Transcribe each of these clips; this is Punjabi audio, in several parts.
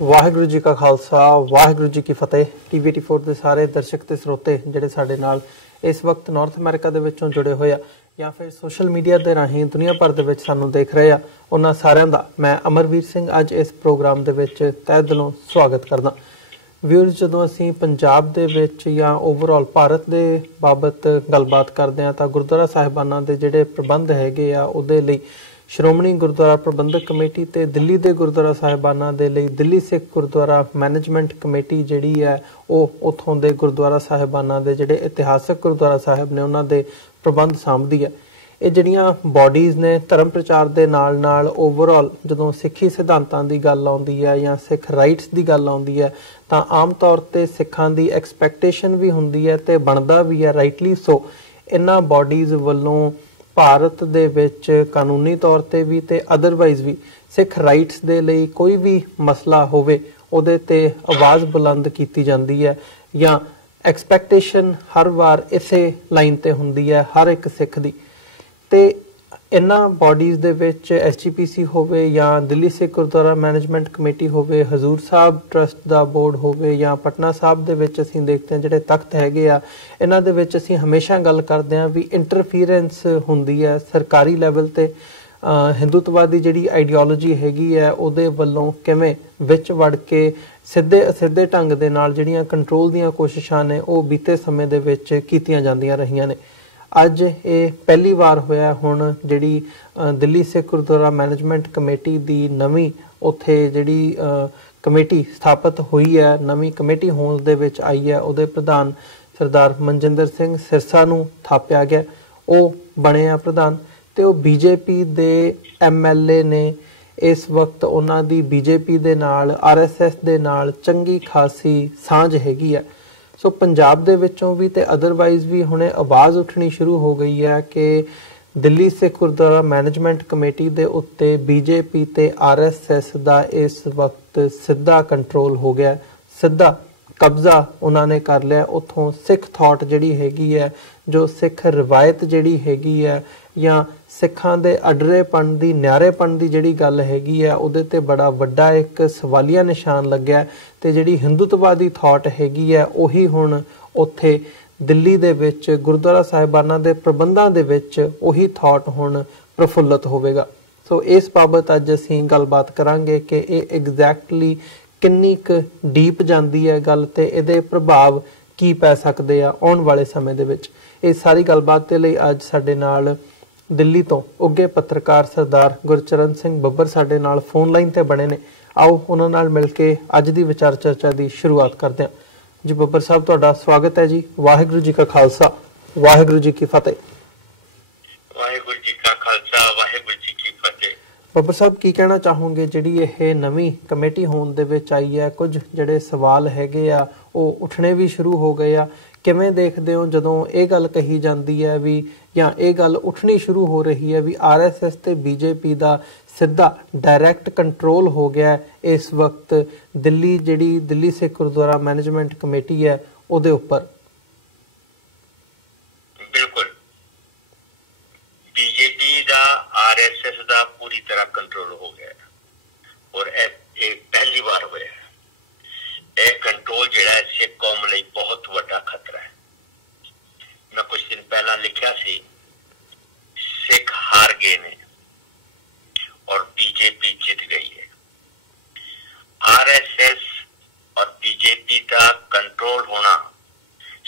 ਵਾਹਿਗੁਰੂ ਜੀ ਕਾ ਖਾਲਸਾ ਵਾਹਿਗੁਰੂ ਜੀ ਕੀ ਫਤਿਹ। TV84 ਦੇ ਸਾਰੇ ਦਰਸ਼ਕ ਤੇ ਸਰੋਤੇ ਜਿਹੜੇ ਸਾਡੇ ਨਾਲ ਇਸ ਵਕਤ ਨਾਰਥ ਅਮਰੀਕਾ ਦੇ ਵਿੱਚੋਂ ਜੁੜੇ ਹੋਏ ਆ ਜਾਂ ਫਿਰ ਸੋਸ਼ਲ ਮੀਡੀਆ ਦੇ ਰਾਹੀਂ ਦੁਨੀਆ ਭਰ ਦੇ ਵਿੱਚ ਸਾਨੂੰ ਦੇਖ ਰਹੇ ਆ, ਉਹਨਾਂ ਸਾਰਿਆਂ ਦਾ ਮੈਂ ਅਮਰਵੀਰ ਸਿੰਘ ਅੱਜ ਇਸ ਪ੍ਰੋਗਰਾਮ ਦੇ ਵਿੱਚ ਤਹਿ ਦਿਲੋਂ ਸਵਾਗਤ ਕਰਦਾ। ਵਿਊਅਰਸ, ਜਦੋਂ ਅਸੀਂ ਪੰਜਾਬ ਦੇ ਵਿੱਚ ਜਾਂ ਓਵਰਆਲ ਭਾਰਤ ਦੇ ਬਾਬਤ ਗੱਲਬਾਤ ਕਰਦੇ ਹਾਂ ਤਾਂ ਗੁਰਦੁਆਰਾ ਸਾਹਿਬਾਨਾਂ ਦੇ ਜਿਹੜੇ ਪ੍ਰਬੰਧ ਹੈਗੇ ਆ ਉਹਦੇ ਲਈ ਸ਼੍ਰੋਮਣੀ ਗੁਰਦੁਆਰਾ ਪ੍ਰਬੰਧਕ ਕਮੇਟੀ ਤੇ ਦਿੱਲੀ ਦੇ ਗੁਰਦੁਆਰਾ ਸਾਹਿਬਾਨਾਂ ਦੇ ਲਈ ਦਿੱਲੀ ਸਿੱਖ ਗੁਰਦੁਆਰਾ ਮੈਨੇਜਮੈਂਟ ਕਮੇਟੀ ਜਿਹੜੀ ਹੈ ਉਹ ਉੱਥੋਂ ਦੇ ਗੁਰਦੁਆਰਾ ਸਾਹਿਬਾਨਾਂ ਦੇ ਜਿਹੜੇ ਇਤਿਹਾਸਕ ਗੁਰਦੁਆਰਾ ਸਾਹਿਬ ਨੇ ਉਹਨਾਂ ਦੇ ਪ੍ਰਬੰਧ ਸਾਂਭਦੀ ਹੈ। ਇਹ ਜਿਹੜੀਆਂ ਬਾਡੀਜ਼ ਨੇ ਧਰਮ ਪ੍ਰਚਾਰ ਦੇ ਨਾਲ ਨਾਲ ਓਵਰਆਲ ਜਦੋਂ ਸਿੱਖੀ ਸਿਧਾਂਤਾਂ ਦੀ ਗੱਲ ਆਉਂਦੀ ਹੈ ਜਾਂ ਸਿੱਖ ਰਾਈਟਸ ਦੀ ਗੱਲ ਆਉਂਦੀ ਹੈ ਤਾਂ ਆਮ ਤੌਰ ਤੇ ਸਿੱਖਾਂ ਦੀ ਐਕਸਪੈਕਟੇਸ਼ਨ ਵੀ ਹੁੰਦੀ ਹੈ ਤੇ ਬਣਦਾ ਵੀ ਹੈ ਰਾਈਟਲੀ ਸੋ। ਇਹਨਾਂ ਬਾਡੀਜ਼ ਵੱਲੋਂ ਭਾਰਤ ਦੇ ਵਿੱਚ ਕਾਨੂੰਨੀ ਤੌਰ ਤੇ ਵੀ ਤੇ ਅਦਰਵਾਈਜ਼ ਵੀ ਸਿੱਖ ਰਾਈਟਸ ਦੇ ਲਈ ਕੋਈ ਵੀ ਮਸਲਾ ਹੋਵੇ ਉਹਦੇ ਤੇ ਆਵਾਜ਼ ਬੁਲੰਦ ਕੀਤੀ ਜਾਂਦੀ ਹੈ ਜਾਂ ਐਕਸਪੈਕਟੇਸ਼ਨ ਹਰ ਵਾਰ ਇਸੇ ਲਾਈਨ ਤੇ ਹੁੰਦੀ ਹੈ ਹਰ ਇੱਕ ਸਿੱਖ ਦੀ। ਤੇ ਇਹਨਾਂ ਬਾਡੀਜ਼ ਦੇ ਵਿੱਚ SGPC ਹੋਵੇ ਜਾਂ ਦਿੱਲੀ ਸਿੱਖ ਗੁਰਦੁਆਰਾ ਮੈਨੇਜਮੈਂਟ ਕਮੇਟੀ ਹੋਵੇ, ਹਜ਼ੂਰ ਸਾਹਿਬ ਟਰਸਟ ਦਾ ਬੋਰਡ ਹੋਵੇ ਜਾਂ ਪਟਨਾ ਸਾਹਿਬ ਦੇ ਵਿੱਚ ਅਸੀਂ ਦੇਖਦੇ ਹਾਂ ਜਿਹੜੇ ਤਖਤ ਹੈਗੇ ਆ, ਇਹਨਾਂ ਦੇ ਵਿੱਚ ਅਸੀਂ ਹਮੇਸ਼ਾ ਗੱਲ ਕਰਦੇ ਹਾਂ ਵੀ ਇੰਟਰਫੀਰੈਂਸ ਹੁੰਦੀ ਹੈ ਸਰਕਾਰੀ ਲੈਵਲ ਤੇ। ਹਿੰਦੂਤਵਾਦੀ ਜਿਹੜੀ ਆਈਡੀਓਲੋਜੀ ਹੈਗੀ ਹੈ ਉਹਦੇ ਵੱਲੋਂ ਕਿਵੇਂ ਵਿੱਚ ਵੜ ਕੇ ਸਿੱਧੇ ਢੰਗ ਦੇ ਨਾਲ ਜਿਹੜੀਆਂ ਕੰਟਰੋਲ ਦੀਆਂ ਕੋਸ਼ਿਸ਼ਾਂ ਨੇ ਉਹ ਬੀਤੇ ਸਮੇਂ ਦੇ ਵਿੱਚ ਕੀਤੀਆਂ ਜਾਂਦੀਆਂ ਰਹੀਆਂ ਨੇ। ਅੱਜ ਇਹ ਪਹਿਲੀ ਵਾਰ ਹੋਇਆ ਹੁਣ ਜਿਹੜੀ ਦਿੱਲੀ ਸਿੱਖ ਗੁਰਦੁਆਰਾ ਮੈਨੇਜਮੈਂਟ ਕਮੇਟੀ ਦੀ ਨਵੀਂ ਉੱਥੇ ਜਿਹੜੀ ਕਮੇਟੀ ਸਥਾਪਿਤ ਹੋਈ ਹੈ, ਨਵੀਂ ਕਮੇਟੀ ਹੋਂਦ ਦੇ ਵਿੱਚ ਆਈ ਹੈ, ਉਹਦੇ ਪ੍ਰਧਾਨ ਸਰਦਾਰ ਮਨਜਿੰਦਰ ਸਿੰਘ ਸਿਰਸਾ ਨੂੰ ਥਾਪਿਆ ਗਿਆ, ਉਹ ਬਣੇ ਆ ਪ੍ਰਧਾਨ। ਤੇ ਉਹ BJP ਦੇ MLA ਨੇ। ਇਸ ਵਕਤ ਉਹਨਾਂ ਦੀ BJP ਦੇ ਨਾਲ RSS ਦੇ ਨਾਲ ਚੰਗੀ ਖਾਸੀ ਸਾਂਝ ਹੈਗੀ ਹੈ। ਸੋ ਪੰਜਾਬ ਦੇ ਵਿੱਚੋਂ ਵੀ ਤੇ ਅਦਰਵਾਈਜ਼ ਵੀ ਹੁਣੇ ਆਵਾਜ਼ ਉੱਠਣੀ ਸ਼ੁਰੂ ਹੋ ਗਈ ਹੈ ਕਿ ਦਿੱਲੀ ਸਿੱਖ ਗੁਰਦੁਆਰਾ ਮੈਨੇਜਮੈਂਟ ਕਮੇਟੀ ਦੇ ਉੱਤੇ BJP ਤੇ RSS ਦਾ ਇਸ ਵਕਤ ਸਿੱਧਾ ਕੰਟਰੋਲ ਹੋ ਗਿਆ, ਸਿੱਧਾ ਕਬਜ਼ਾ ਉਹਨਾਂ ਨੇ ਕਰ ਲਿਆ। ਉੱਥੋਂ ਸਿੱਖ ਥਾਟ ਜਿਹੜੀ ਹੈਗੀ ਹੈ, ਜੋ ਸਿੱਖ ਰਵਾਇਤ ਜਿਹੜੀ ਹੈਗੀ ਹੈ ਜਾਂ ਸਿੱਖਾਂ ਦੇ ਅਡਰੇਪਣ ਦੀ ਨਿਆਰੇਪਣ ਦੀ ਜਿਹੜੀ ਗੱਲ ਹੈਗੀ ਹੈ ਉਹਦੇ ਤੇ ਬੜਾ ਵੱਡਾ ਇੱਕ ਸਵਾਲੀਆ ਨਿਸ਼ਾਨ ਲੱਗਿਆ। ਤੇ ਜਿਹੜੀ ਹਿੰਦੂਤਵਾਦੀ ਥਾਟ ਹੈਗੀ ਹੈ ਉਹੀ ਹੁਣ ਉੱਥੇ ਦਿੱਲੀ ਦੇ ਵਿੱਚ ਗੁਰਦੁਆਰਾ ਸਾਹਿਬਾਨਾਂ ਦੇ ਪ੍ਰਬੰਧਾਂ ਦੇ ਵਿੱਚ ਉਹੀ ਥਾਟ ਹੁਣ ਪ੍ਰਫੁੱਲਤ ਹੋਵੇਗਾ। ਸੋ ਇਸ ਬਾਬਤ ਅੱਜ ਅਸੀਂ ਗੱਲਬਾਤ ਕਰਾਂਗੇ ਕਿ ਇਹ ਐਗਜ਼ੈਕਟਲੀ ਕਿੰਨੀ ਕੁ ਡੀਪ ਜਾਂਦੀ ਹੈ ਗੱਲ ਤੇ ਇਹਦੇ ਪ੍ਰਭਾਵ ਕੀ ਪੈ ਸਕਦੇ ਆ ਆਉਣ ਵਾਲੇ ਸਮੇਂ ਦੇ ਵਿੱਚ। ਇਹ ਸਾਰੀ ਗੱਲਬਾਤ ਦੇ ਲਈ ਅੱਜ ਸਾਡੇ ਨਾਲ ਦਿੱਲੀ ਤੋਂ ਉੱਘੇ ਪੱਤਰਕਾਰ ਸਰਦਾਰ ਗੁਰਚਰਨ ਸਿੰਘ ਬੱਬਰ ਸਾਡੇ ਨਾਲ ਫੋਨ ਲਾਈਨ ਤੇ ਬਣੇ ਨੇ। ਆਓ ਉਹਨਾਂ ਨਾਲ ਮਿਲ ਕੇ ਅੱਜ ਦੀ ਵਿਚਾਰ ਚਰਚਾ ਦੀ ਸ਼ੁਰੂਆਤ ਕਰਦੇ ਹਾਂ। ਜੀ ਬੱਬਰ ਸਾਹਿਬ, ਤੁਹਾਡਾ ਸਵਾਗਤ ਹੈ ਜੀ। ਵਾਹਿਗੁਰੂ ਜੀ ਕਾ ਖਾਲਸਾ ਵਾਹਿਗੁਰੂ ਜੀ ਕੀ ਫਤਿਹ। ਵਾਹਿਗੁਰੂ ਜੀ ਕਾ ਖਾਲਸਾ ਵਾਹਿਗੁਰੂ ਜੀ ਕੀ ਫਤਿਹ। ਬੱਬਰ ਸਾਹਿਬ, ਕੀ ਕਹਿਣਾ ਚਾਹੋਗੇ ਜਿਹੜੀ ਇਹ ਨਵੀਂ ਕਮੇਟੀ ਹੋਣ ਦੇ ਵਿੱਚ ਆਈ ਹੈ? ਕੁਝ ਜਿਹੜੇ ਸਵਾਲ ਹੈਗੇ ਆ ਉਹ ਉੱਠਣੇ ਵੀ ਸ਼ੁਰੂ ਹੋ ਗਏ ਆ। ਕਿਵੇਂ ਦੇਖਦੇ ਹੋ ਜਦੋਂ ਇਹ ਗੱਲ ਕਹੀ ਜਾਂਦੀ ਹੈ ਵੀ ਜਾਂ ਇਹ ਗੱਲ ਉੱਠਣੀ ਸ਼ੁਰੂ ਹੋ ਰਹੀ ਹੈ ਵੀ RSS ਤੇ BJP ਦਾ ਸਿੱਧਾ ਡਾਇਰੈਕਟ ਕੰਟਰੋਲ ਹੋ ਗਿਆ ਇਸ ਵਕਤ ਦਿੱਲੀ ਸਿੱਖ ਗੁਰਦੁਆਰਾ ਮੈਨੇਜਮੈਂਟ ਕਮੇਟੀ ਹੈ ਉਹਦੇ ਉੱਪਰ? ਬਿਲਕੁਲ BJP ਦਾ RSS ਦਾ ਪੂਰੀ ਤਰ੍ਹਾਂ ਕੰਟਰੋਲ ਹੋ ਗਿਆ ਔਰ ਇਹ ਪਹਿਲੀ ਵਾਰ ਹੋਇਆ। ਇਹ ਕੰਟਰੋਲ ਜਿਹੜਾ ਹੈ ਸਿੱਖ ਕੌਮ ਲਈ ਬਹੁਤ ਵੱਡਾ ਖਤਰਾ ਹੈ। ਮੈਂ ਕੁਝ ਦਿਨ ਪਹਿਲਾਂ ਲਿਖਿਆ ਸੀ, ਸਿੱਖ ਹਾਰ ਗਏ ਨੇ और BJP जीत गई है। RSS और BJP का कंट्रोल होना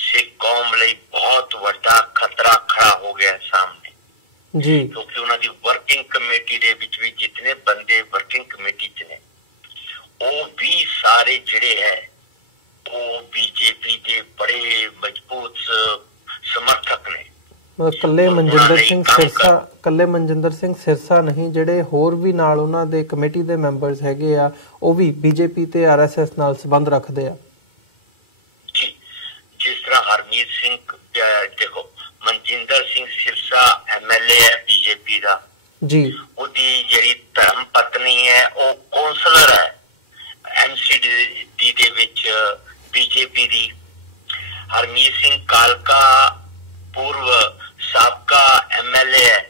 सिख कौम ਲਈ बहुत ਵੱਡਾ ਖਤਰਾ ਖੜਾ ਹੋ ਗਿਆ ਸਾਹਮਣੇ ਜੀ, ਕਿਉਂਕਿ ਉਹਨਾਂ ਦੀ ਵਰਕਿੰਗ ਕਮੇਟੀ ਦੇ ਵਿੱਚ ਵੀ ਜਿੰਨੇ ਬੰਦੇ ਵਰਕਿੰਗ ਕਮੇਟੀ 'ਚ ਨੇ ਉਹ ਵੀ ਸਾਰੇ ਜਿਹੜੇ ਹੈ ਉਹ BJP ਦੇ ਬੜੇ ਮਜ਼ਬੂਤ ਸਮਰਥਕ ਨੇ। ਕੱਲੇ ਮਨਜਿੰਦਰ ਸਿੰਘ ਸਿਰਸਾ ਨਹੀਂ, ਜਿਹੜੇ ਹੋਰ ਵੀ ਨਾਲ ਉਹਨਾਂ ਦੇ ਕਮੇਟੀ ਦੇ ਮੈਂਬਰਸ ਹੈਗੇ ਆ ਉਹ ਵੀ BJP ਤੇ RSS ਨਾਲ ਸੰਬੰਧ ਰੱਖਦੇ ਆ। ਜਿਸ ਤਰ੍ਹਾਂ ਹਰਮੀਤ ਸਿੰਘ, ਦੇਖੋ ਮਨਜਿੰਦਰ ਸਿੰਘ ਸਿਰਸਾ MLA ਹੈ BJP ਦਾ ਜੀ, ਉਹਦੀ ਜਿਹੜੀ ਧਰਮ ਪਤਨੀ ਹੈ ਉਹ ਕੌਂਸਲਰ ਹੈ MCD ਦੇ ਵਿੱਚ BJP ਦੀ। ਹਰਮੀਤ ਸਿੰਘ ਕਾਲਕਾ पूर्व साबका MLA है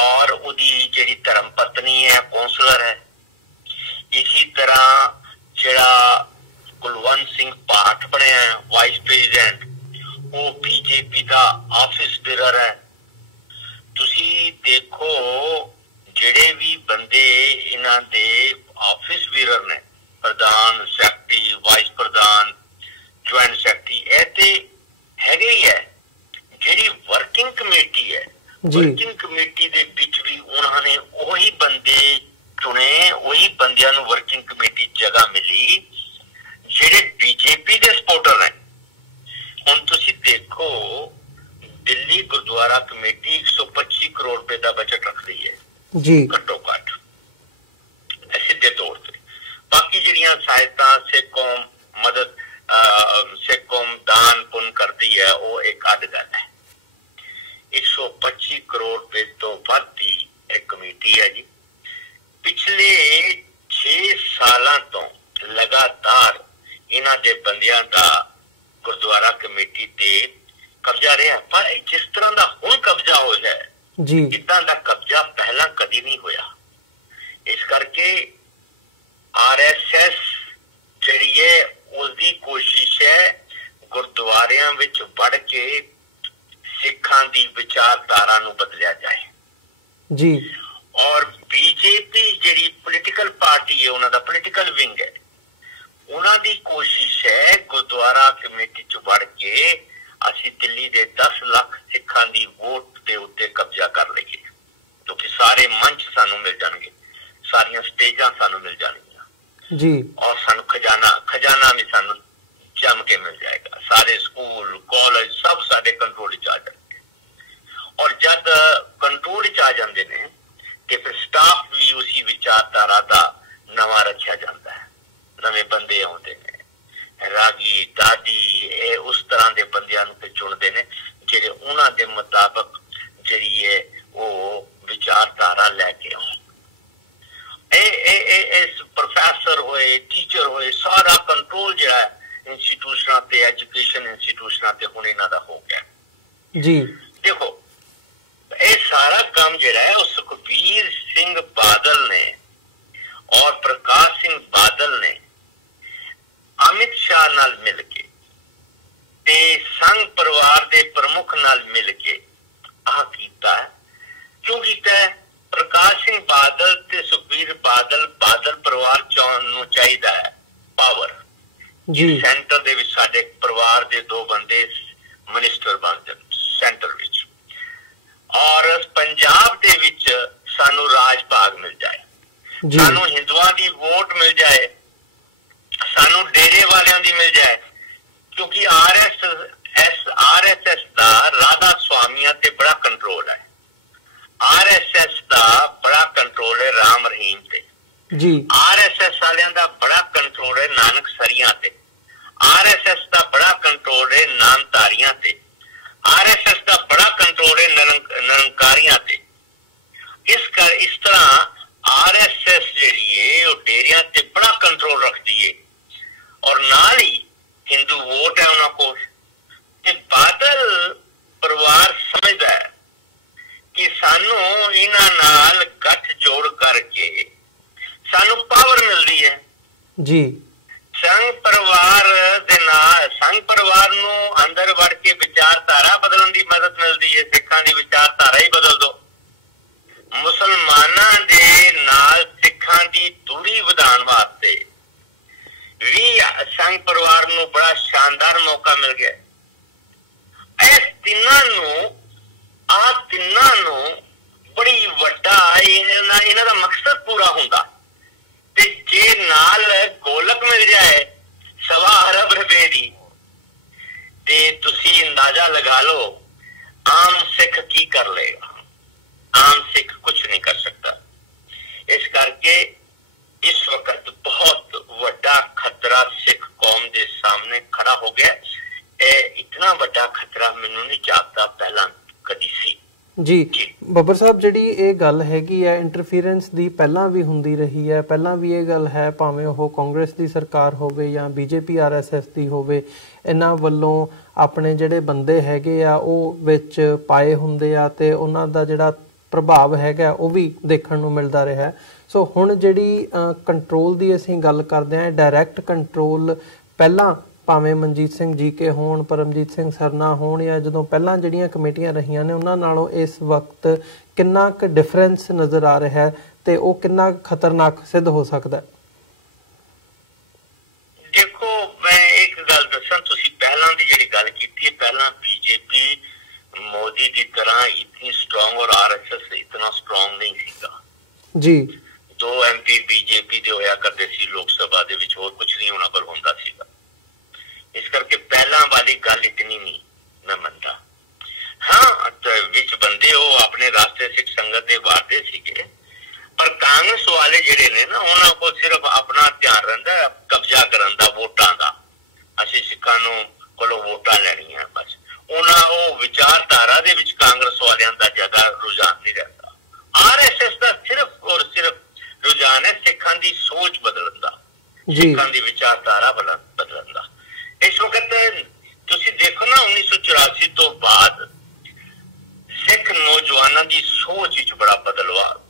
और ਉਹਦੀ ਜਿਹੜੀ ਧਰਮ ਪਤਨੀ ਹੈ ਕੌਂਸਲਰ ਹੈ। इसी तरह वर्किंग कमेटी ਦੇ ਵਿੱਚ ਵੀ ਉਹਨਾਂ ਨੇ ਉਹੀ ਬੰਦੇ ਚੁਣੇ, ਉਹੀ ਬੰਦਿਆਂ ਨੂੰ ਵਰਕਿੰਗ ਕਮੇਟੀ ਜਗ੍ਹਾ ਮਿਲੀ ਜਿਹੜੇ ਬੀਜੇਪੀ ਦੇ ਸਪੋਰਟਰ ਨੇ। ਹੁਣ ਤੁਸੀਂ ਦੇਖੋ ਦਿੱਲੀ ਗੁਰਦੁਆਰਾ ਕਮੇਟੀ 125 ਕਰੋੜ ਰੁਪਏ ਦਾ ਬਜਟ ਰੱਖਦੀ ਹੈ ਜੀ ਘੱਟੋ ਘੱਟ ਸਿੱਧੇ ਤੌਰ ਤੇ। ਬਾਕੀ ਜਿਹੜੀਆਂ ਸਹਾਇਤਾ ਸਿੱਖ ਕੌਮ ਮਦਦ ਸਿੱਖ ਕੌਮ ਦਾਨ ਪੁੰਨ ਕਰਦੀ ਹੈ ਉਹ ਇੱਕ ਅੱਡ ਗੱਲ ਹੈ। 125 ਕਰੋੜ ਰੁਪਏ ਤੋਂ ਵੱਧ ਦੀ ਇੱਕ ਕਮੇਟੀ ਹੈ ਜੀ। ਪਿਛਲੇ 6 ਸਾਲਾਂ ਤੋਂ ਲਗਾਤਾਰ ਇਹਨਾਂ ਦੇ ਬੰਦਿਆਂ ਦਾ ਗੁਰਦੁਆਰਾ ਕਮੇਟੀ ਤੇ ਕਬਜ਼ਾ ਰਿਹਾ, ਪਰ ਜਿਸ ਤਰ੍ਹਾਂ ਦਾ ਹੁਣ ਕਬਜ਼ਾ ਹੋ ਜਾਏ ਜੀ, ਇਦਾਂ ਦਾ ਕਬਜ਼ਾ ਪਹਿਲਾਂ ਕਦੀ ਨਹੀਂ ਹੋਇਆ। ਇਸ ਕਰਕੇ RSS ਜਿਹੜੀ ਹੈ ਉਸਦੀ ਕੋਸ਼ਿਸ਼ ਹੈ ਗੁਰਦੁਆਰਿਆਂ ਵਿੱਚ ਵੜ ਕੇ ਸਿੱਖਾਂ ਦੀ ਵਿਚਾਰਧਾਰਾ ਨੂੰ ਬਦਲਿਆ ਜਾਏ ਜੀ। ਔਰ ਬੀਜੇਪੀ ਜਿਹੜੀ ਪੋਲੀਟੀਕਲ ਪਾਰਟੀ ਹੈ, ਉਹਨਾਂ ਦਾ ਪੋਲੀਟੀਕਲ ਵਿੰਗ ਹੈ, ਉਹਨਾਂ ਦੀ ਕੋਸ਼ਿਸ਼ ਹੈ ਗੁਰਦੁਆਰਾ ਕਮੇਟੀ ਚ ਵੜ ਕੇ ਅਸੀਂ ਦਿੱਲੀ ਦੇ 10 ਲੱਖ ਸਿੱਖਾਂ ਦੀ ਵੋਟ ਦੇ ਉੱਤੇ ਕਬਜ਼ਾ ਕਰ ਲਈਏ, ਕਿਉਂਕਿ ਸਾਰੇ ਮੰਚ ਸਾਨੂੰ ਮਿਲ ਜਾਣਗੇ, ਸਾਰੀਆਂ ਸਟੇਜਾਂ ਸਾਨੂੰ ਮਿਲ ਜਾਣਗੀਆਂ ਜੀ, ਔਰ ਸਾਨੂੰ ਖਜ਼ਾਨਾ ਵੀ ਸਾਨੂੰ ਜਮ ਕੇ ਮਿਲ ਜਾਏਗਾ। ਸਾਰੇ ਸਕੂਲ ਕਾਲਜ ਸਭ ਸਾਡੇ ਕੰਟਰੋਲ ਚ ਆ ਜਾਣਗੇ। ਔਰ ਜਦ ਕੰਟਰੋਲ ਚ ਆ ਜਾਂਦੇ ਨੇ ਤੇ ਫਿਰ ਸਟਾਫ ਵੀ ਉਸੇ ਵਿਚਾਰਧਾਰਾ ਦਾ ਨਵਾਂ ਰੱਖਿਆ ਜਾਂਦਾ ਹੈ, ਨਵੇਂ ਬੰਦੇ ਆਉਂਦੇ ਨੇ, ਰਾਗੀ ਦਾਦੀ ਇਹ ਉਸ ਤਰ੍ਹਾਂ ਦੇ ਬੰਦਿਆਂ ਨੂੰ ਚੁਣਦੇ ਨੇ ਜਿਹੜੇ ਉਹਨਾਂ ਦੇ ਮੁਤਾਬਕ ਜਿਹੜੀ ਹੈ ਉਹ ਵਿਚਾਰਧਾਰਾ ਲੈ ਕੇ ਆਉਣ। ਇਹ ਪ੍ਰੋਫੈਸਰ ਹੋਏ ਟੀਚਰ ਹੋਏ ਸਾਰਾ ਕੰਟਰੋਲ ਜਿਹੜਾ ਇੰਸਟੀਟਿਊਸ਼ਨਾਂ ਤੇ ਐਜੂਕੇਸ਼ਨ ਇੰਸਟੀਟਿਊਸ਼ਨਾਂ ਤੇ ਹੁਣ ਇਹਨਾਂ ਦਾ ਹੋ ਗਿਆ ਜੀ। ਦੇਖੋ ਇਹ ਸਾਰਾ ਕੰਮ ਜਿਹੜਾ ਹੈ ਉਹ ਸੁਖਬੀਰ ਸਿੰਘ ਬਾਦਲ ਨੇ ਔਰ ਪ੍ਰਕਾਸ਼ ਸਿੰਘ ਬਾਦਲ ਨੇ ਅਮਿਤ ਸ਼ਾਹ ਨਾਲ ਮਿਲ ਕੇ ਤੇ ਸੰਘ ਪਰਿਵਾਰ ਦੇ ਪ੍ਰਮੁੱਖ ਨਾਲ ਮਿਲ ਕੇ ਆਹ ਕੀਤਾ। ਕਿਉਂ ਕੀਤਾ? ਪ੍ਰਕਾਸ਼ ਸਿੰਘ ਬਾਦਲ ਤੇ ਸੁਖਬੀਰ ਬਾਦਲ ਪਰਿਵਾਰ ਨੂੰ ਚਾਹੀਦਾ ਹੈ ਪਾਵਰ ਜੀ। ਸੈਂਟਰ ਦੇ ਵਿੱਚ ਸਾਡੇ ਪਰਿਵਾਰ ਦੇ 2 ਬੰਦੇ ਮਿਨਿਸਟਰ ਬਣ ਜਾਣ ਸੈਂਟਰ ਵਿੱਚ, ਔਰ ਪੰਜਾਬ ਦੇ ਵਿੱਚ ਸਾਨੂੰ ਰਾਜ ਭਾਗ ਮਿਲ ਜਾਏ, ਸਾਨੂੰ ਹਿੰਦੂਆਂ ਦੀ ਵੋਟ ਮਿਲ ਜਾਏ, ਸਾਨੂੰ ਡੇਰੇ ਵਾਲਿਆਂ ਦੀ ਮਿਲ ਜਾਏ, ਕਿਉਂਕਿ RSS ਦਾ ਰਾਧਾ ਸਵਾਮੀਆਂ ਤੇ ਬੜਾ ਕੰਟਰੋਲ ਹੈ, RSS ਦਾ ਬੜਾ ਕੰਟਰੋਲ ਹੈ ਰਾਮ ਰਹੀਮ ਤੇ ਜੀ, RSS ਵਾਲਿਆਂ ਦਾ ਬੜਾ ਕੰਟਰੋਲ ਹੈ ਨਾਨਕ ਸਰੀਆਂ ਤੇ, RSS ਦਾ ਬੜਾ ਕੰਟਰੋਲ ਹੈ ਨਾਮਧਾਰੀਆਂ ਤੇ, RSS ਦਾ ਬੜਾ ਕੰਟਰੋਲ ਹੈ ਨਿਰੰਕਾਰੀਆਂ ਤੇ। ਇਸ ਤਰ੍ਹਾਂ RSS ਜਿਹੜੀ ਹੈ ਉਹ ਡੇਰਿਆਂ ਤੇ ਬੜਾ ਕੰਟਰੋਲ ਰੱਖਦੀ ਹੈ, ਔਰ ਨਾਲ ਹੀ ਹਿੰਦੂ ਵੋਟ ਹੈ ਉਹਨਾਂ ਕੋਲ। ਤੇ ਬਾਦਲ ਪਰਿਵਾਰ ਸਮਝਦਾ ਹੈ ਕਿ ਸਾਨੂੰ ਇਹਨਾਂ ਨਾਲ ਗੱਠ ਜੋੜ ਕਰਕੇ ਸਾਨੂੰ ਪਾਵਰ ਮਿਲਦੀ ਹੈ ਜੀ। ਸੰਘ ਪਰਿਵਾਰ ਨੂੰ ਅੰਦਰ ਵੜ ਕੇ ਵਿਚਾਰਧਾਰਾ ਬਦਲਣ ਦੀ ਮਦਦ ਮਿਲਦੀ ਹੈ, ਸਿੱਖਾਂ ਦੀ ਵਿਚਾਰਧਾਰਾ ਹੀ ਬਦਲ ਦੋ। ਮੁਸਲਮਾਨਾਂ ਦੇ ਨਾਲ ਸਿੱਖਾਂ ਦੀ ਦੂਰੀ ਵਧਾਉਣ ਵਾਸਤੇ ਵੀ ਸੰਘ ਪਰਿਵਾਰ ਨੂੰ ਬੜਾ ਸ਼ਾਨਦਾਰ ਮੌਕਾ ਮਿਲ ਗਿਆ। ਇਹ ਤਿੰਨਾਂ ਨੂੰ ਬੜੀ ਵੱਡਾ ਇਹਨਾਂ ਦਾ ਮਕਸਦ ਪੂਰਾ ਹੁੰਦਾ। ਤੇ ਜੇ ਨਾਲ ਗੋਲਕ ਮਿਲ ਜਾਏ 1.25 ਅਰਬ ਰੁਪਏ ਦੀ, ਤੇ ਤੁਸੀਂ ਅੰਦਾਜ਼ਾ ਲਗਾ ਲਓ ਆਮ ਸਿੱਖ ਕੀ ਕਰ ਲਏਗਾ। ਆਮ ਸਿੱਖ ਕੁਝ ਨਹੀਂ ਕਰ ਸਕਦਾ। ਇਸ ਕਰਕੇ ਇਸ ਵਕਤ ਬਹੁਤ ਵੱਡਾ ਖਤਰਾ ਸਿੱਖ ਕੌਮ ਦੇ ਸਾਹਮਣੇ ਖੜਾ ਹੋ ਗਿਆ। ਇਹ ਇਤਨਾ ਵੱਡਾ ਖਤਰਾ ਮੈਨੂੰ ਨਹੀਂ ਜਾਪਦਾ ਪਹਿਲਾਂ ਕਦੀ ਸੀ ਜੀ। ਬੱਬਰ ਸਾਹਿਬ ਜਿਹੜੀ ਇਹ ਗੱਲ ਹੈਗੀ ਹੈ ਇੰਟਰਫੀਰੈਂਸ ਦੀ ਪਹਿਲਾਂ ਵੀ ਹੁੰਦੀ ਰਹੀ ਹੈ, ਪਹਿਲਾਂ ਵੀ ਇਹ ਗੱਲ ਹੈ, ਭਾਵੇਂ ਉਹ ਕਾਂਗਰਸ ਦੀ ਸਰਕਾਰ ਹੋਵੇ ਜਾਂ BJP RSS ਦੀ ਹੋਵੇ, ਇਹਨਾਂ ਵੱਲੋਂ ਆਪਣੇ ਜਿਹੜੇ ਬੰਦੇ ਹੈਗੇ ਆ ਉਹ ਵਿੱਚ ਪਾਏ ਹੁੰਦੇ ਆ ਤੇ ਉਹਨਾਂ ਦਾ ਜਿਹੜਾ ਪ੍ਰਭਾਵ ਹੈਗਾ ਉਹ ਵੀ ਦੇਖਣ ਨੂੰ ਮਿਲਦਾ ਰਿਹਾ। ਸੋ ਹੁਣ ਜਿਹੜੀ ਕੰਟਰੋਲ ਦੀ ਅਸੀਂ ਗੱਲ ਕਰਦੇ ਹਾਂ, ਡਾਇਰੈਕਟ ਕੰਟਰੋਲ ਪਹਿਲਾਂ ਭਾਵੇਂ ਮਨਜੀਤ ਸਿੰਘ GK ਹੋਣ, ਪਰਮਜੀਤ ਸਿੰਘ ਸਰਨਾ ਹੋਣ, ਜਾਂ ਜਦੋਂ ਪਹਿਲਾਂ ਜਿਹੜੀਆਂ ਕਮੇਟੀਆਂ ਰਹੀਆਂ ਨੇ ਉਹਨਾਂ ਨਾਲੋਂ ਇਸ ਵਕਤ ਕਿੰਨਾ ਕੁ ਡਿਫਰੈਂਸ ਨਜ਼ਰ ਆ ਰਿਹਾ ਹੈ ਤੇ ਉਹ ਕਿੰਨਾ ਖਤਰਨਾਕ ਸਿੱਧ ਹੋ ਸਕਦਾ ਹੈ? ਦੇਖੋ ਮੈਂ ਇੱਕ ਗੱਲ ਦੱਸਾਂ, ਤੁਸੀਂ ਪਹਿਲਾਂ ਦੀ ਜਿਹੜੀ ਗੱਲ ਕੀਤੀ ਹੈ, ਪਹਿਲਾਂ BJP ਮੋਦੀ ਦੀ ਤਰ੍ਹਾਂ ਇਤਨੀ ਸਟਰੋਂਗ ਔਰ ਜੀ 2 MP ਬੀਜੇਪੀ ਦੇ ਹੋਇਆ ਕਰਦੇ ਸੀ ਲੋਕ ਸਭਾ ਦੇ ਵਿੱਚ, ਹੋਰ ਕੁਝ ਨਹੀਂ ਉਹਨਾਂ ਕੋਲ ਹੁੰਦਾ ਸੀਗਾ। ਇਸ ਕਰਕੇ ਪਹਿਲਾਂ ਵਾਲੀ ਗੱਲ ਇਤਨੀ ਨਹੀਂ ਮੈਂ ਮੰਨਦਾ। ਹਾਂ ਵਿੱਚ ਬੰਦੇ ਉਹ ਆਪਣੇ ਰਾਸ਼ਟਰੀ ਸਿੱਖ ਸੰਗਤ ਦੇ ਵਾਅਦੇ ਸੀਗੇ, ਪਰ ਕਾਂਗਰਸ ਵਾਲੇ ਜਿਹੜੇ ਨੇ ਨਾ ਉਹਨਾਂ ਕੋਲ ਸਿਰਫ ਆਪਣਾ ਧਿਆਨ ਰਹਿੰਦਾ ਕਬਜ਼ਾ ਕਰਨ ਦਾ, ਵੋਟਾਂ ਦਾ। ਅਸੀਂ ਸਿੱਖਾਂ ਨੂੰ ਕੋਲੋਂ ਵੋਟਾਂ ਲੈਣੀਆਂ ਬਸ। ਉਹਨਾਂ ਉਹ ਵਿਚਾਰਧਾਰਾ ਦੇ ਵਿੱਚ ਕਾਂਗਰਸ ਵਾਲਿਆਂ ਦਾ ਜ਼ਿਆਦਾ ਰੁਝਾਨ ਨਹੀਂ ਰਹਿੰਦਾ। RSS ਦਾ ਸਿਰਫ ਔਰ ਸਿਰਫ ਰੁਝਾਨ ਹੈ ਸਿੱਖਾਂ ਦੀ ਸੋਚ ਬਦਲਣ ਦਾ, ਸਿੱਖਾਂ ਦੀ ਵਿਚਾਰਧਾਰਾ ਬਦਲਣ ਦਾ। ਇਸ ਵਕਤ ਤੁਸੀਂ ਦੇਖੋ ਨਾ 1984 ਤੋਂ ਬਾਅਦ ਸਿੱਖ ਨੌਜਵਾਨਾਂ ਦੀ ਸੋਚ ਵਿੱਚ ਬੜਾ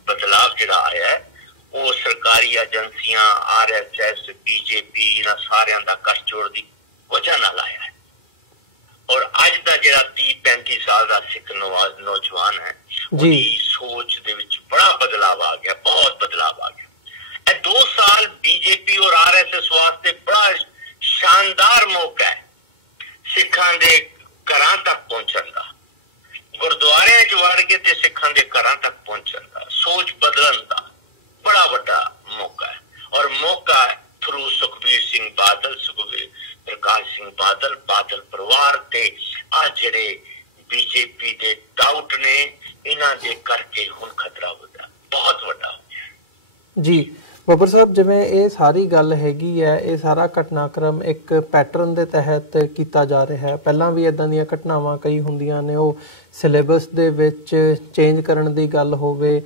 ਬਦਲਾਵ ਜਿਹੜਾ ਆਇਆ ਹੈ। ਉਹ ਸਰਕਾਰੀ ਏਜੰਸੀਆਂ, RSS, BJP ਇਹਨਾਂ ਸਾਰਿਆਂ ਦਾ ਗੱਠਜੋੜ ਦੀ ਵਜ੍ਹਾ ਨਾਲ ਆਇਆ ਹੈ। ਔਰ ਅੱਜ ਦਾ ਜਿਹੜਾ 30-35 ਸਾਲ ਦਾ ਸਿੱਖ ਨੌਜਵਾਨ ਹੈ, ਉਹਦੀ ਸੋਚ ਦੇ ਵਿੱਚ ਬੜਾ ਬਦਲਾਵ ਆ ਗਿਆ, ਬਹੁਤ ਬਦਲਾਵ ਆ ਗਿਆ। ਇਹ 2 ਸਾਲ BJP ਔਰ RSS ਵਾਸਤੇ ਬੜਾ ਸ਼ਾਨਦਾਰ ਮੌਕਾ ਹੈ ਸਿੱਖਾਂ ਦੇ ਘਰਾਂ ਤੱਕ ਪਹੁੰਚਣ ਦਾ, ਗੁਰਦੁਆਰਿਆਂ 'ਚ ਵੜ ਕੇ ਤੇ ਸਿੱਖਾਂ ਦੇ ਘਰਾਂ ਤੱਕ ਪਹੁੰਚਣ ਦਾ, ਸੋਚ ਬਦਲਣ ਦਾ ਬੜਾ ਵੱਡਾ ਮੌਕਾ ਹੈ। ਔਰ ਮੌਕਾ ਥਰੂ ਸੁਖਬੀਰ ਸਿੰਘ ਬਾਦਲ, ਪ੍ਰਕਾਸ਼ ਸਿੰਘ ਬਾਦਲ, ਬਾਦਲ ਪਰਿਵਾਰ ਤੇ ਆ ਜਿਹੜੇ BJP ਦੇ ਡਾਊਟ ਨੇ, ਇਹਨਾਂ ਦੇ ਕਰਕੇ ਹੁਣ ਖਤਰਾ ਹੋ ਗਿਆ, ਬਹੁਤ ਵੱਡਾ ਹੋ ਗਿਆ। ਜੀ ਬੱਬਰ ਸਾਹਿਬ, ਜਿਵੇਂ ਇਹ ਸਾਰੀ ਗੱਲ ਹੈਗੀ ਹੈ, ਇਹ ਸਾਰਾ ਘਟਨਾਕ੍ਰਮ ਇੱਕ ਪੈਟਰਨ ਦੇ ਤਹਿਤ ਕੀਤਾ ਜਾ ਰਿਹਾ ਹੈ। ਪਹਿਲਾਂ ਵੀ ਇਦਾਂ ਦੀਆਂ ਘਟਨਾਵਾਂ ਕਈ ਹੁੰਦੀਆਂ ਨੇ। ਉਹ ਸਿਲੇਬਸ ਦੇ ਵਿੱਚ ਚੇਂਜ ਕਰਨ ਦੀ ਗੱਲ ਹੋਵੇ,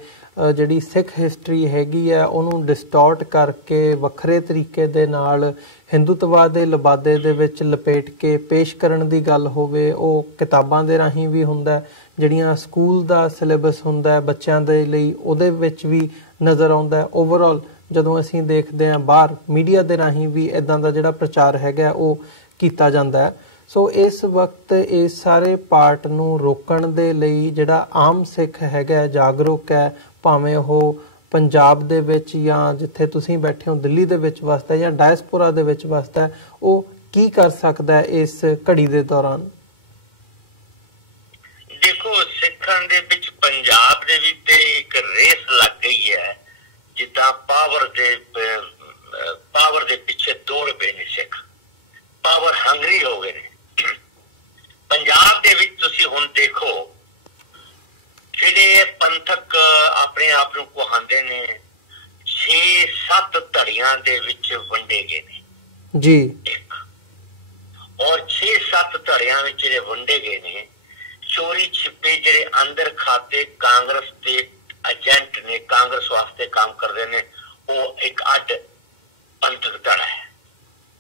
ਜਿਹੜੀ ਸਿੱਖ ਹਿਸਟਰੀ ਹੈਗੀ ਹੈ ਉਹਨੂੰ ਡਿਸਟੋਰਟ ਕਰਕੇ ਵੱਖਰੇ ਤਰੀਕੇ ਦੇ ਨਾਲ ਹਿੰਦੂਤਵਾ ਦੇ ਲਿਬਾਦੇ ਦੇ ਵਿੱਚ ਲਪੇਟ ਕੇ ਪੇਸ਼ ਕਰਨ ਦੀ ਗੱਲ ਹੋਵੇ, ਉਹ ਕਿਤਾਬਾਂ ਦੇ ਰਾਹੀਂ ਵੀ ਹੁੰਦਾ, ਜਿਹੜੀਆਂ ਸਕੂਲ ਦਾ ਸਿਲੇਬਸ ਹੁੰਦਾ ਬੱਚਿਆਂ ਦੇ ਲਈ ਉਹਦੇ ਵਿੱਚ ਵੀ ਨਜ਼ਰ ਆਉਂਦਾ। ਓਵਰਆਲ ਜਦੋਂ ਅਸੀਂ ਦੇਖਦੇ ਹਾਂ ਬਾਹਰ ਮੀਡੀਆ ਦੇ ਰਾਹੀਂ ਵੀ ਇੱਦਾਂ ਦਾ ਜਿਹੜਾ ਪ੍ਰਚਾਰ ਹੈਗਾ ਉਹ ਕੀਤਾ ਜਾਂਦਾ ਹੈ। ਸੋ ਇਸ ਵਕਤ ਇਸ ਸਾਰੇ ਪਾਰਟ ਨੂੰ ਰੋਕਣ ਦੇ ਲਈ ਜਿਹੜਾ ਆਮ ਸਿੱਖ ਹੈਗਾ ਜਾਗਰੂਕ ਹੈ, ਭਾਵੇਂ ਉਹ ਪੰਜਾਬ ਦੇ ਵਿੱਚ ਜਾਂ ਜਿੱਥੇ ਤੁਸੀਂ ਬੈਠੇ ਹੋ ਦਿੱਲੀ ਦੇ ਵਿੱਚ ਵਸਦਾ ਜਾਂ ਡਾਇਸਪੋਰਾ ਦੇ ਵਿੱਚ ਵਸਦਾ, ਉਹ ਕੀ ਕਰ ਸਕਦਾ ਇਸ ਘੜੀ ਦੇ ਦੌਰਾਨ? ਦੇਖੋ, ਸਿੱਖਾਂ ਦੇ ਵਿੱਚ ਪੰਜਾਬ ਦੇ ਵਿੱਚ ਤੇ ਇੱਕ ਰੇਸ ਲੱਗ ਗਈ ਹੈ, ਜਿੱਦਾਂ ਪਾਵਰ ਦੇ ਪਿੱਛੇ ਦੌੜ ਪਏ ਨੇ ਸਿੱਖ, ਪਾਵਰ ਹੰਗਰੀ ਹੋ ਗਏ ਨੇ। ਪੰਜਾਬ ਦੇ ਵਿੱਚ ਤੁਸੀਂ ਹੁਣ ਦੇਖੋ, ਜਿਹੜੇ ਪੰਥਕ ਆਪਣੇ ਆਪ ਨੂੰ ਕਹਾਉਂਦੇ ਨੇ 6-7 ਧੜੀਆਂ ਦੇ ਵਿੱਚ ਵੰਡੇ ਗਏ ਨੇ ਜੀ, ਔਰ 6-7 ਧੜਿਆਂ ਵਿੱਚ ਜਿਹੜੇ ਵੰਡੇ ਗਏ ਨੇ, ਚੋਰੀ ਛਿਪੇ ਜਿਹੜੇ ਅੰਦਰ ਖਾਤੇ ਕਾਂਗਰਸ ਦੇ ਏਜੰਟ ਨੇ, ਕਾਂਗਰਸ ਵਾਸਤੇ ਕੰਮ ਕਰਦੇ ਨੇ, ਉਹ ਇੱਕ ਅੱਡ ਪੰਥਕ ਧੜਾ ਹੈ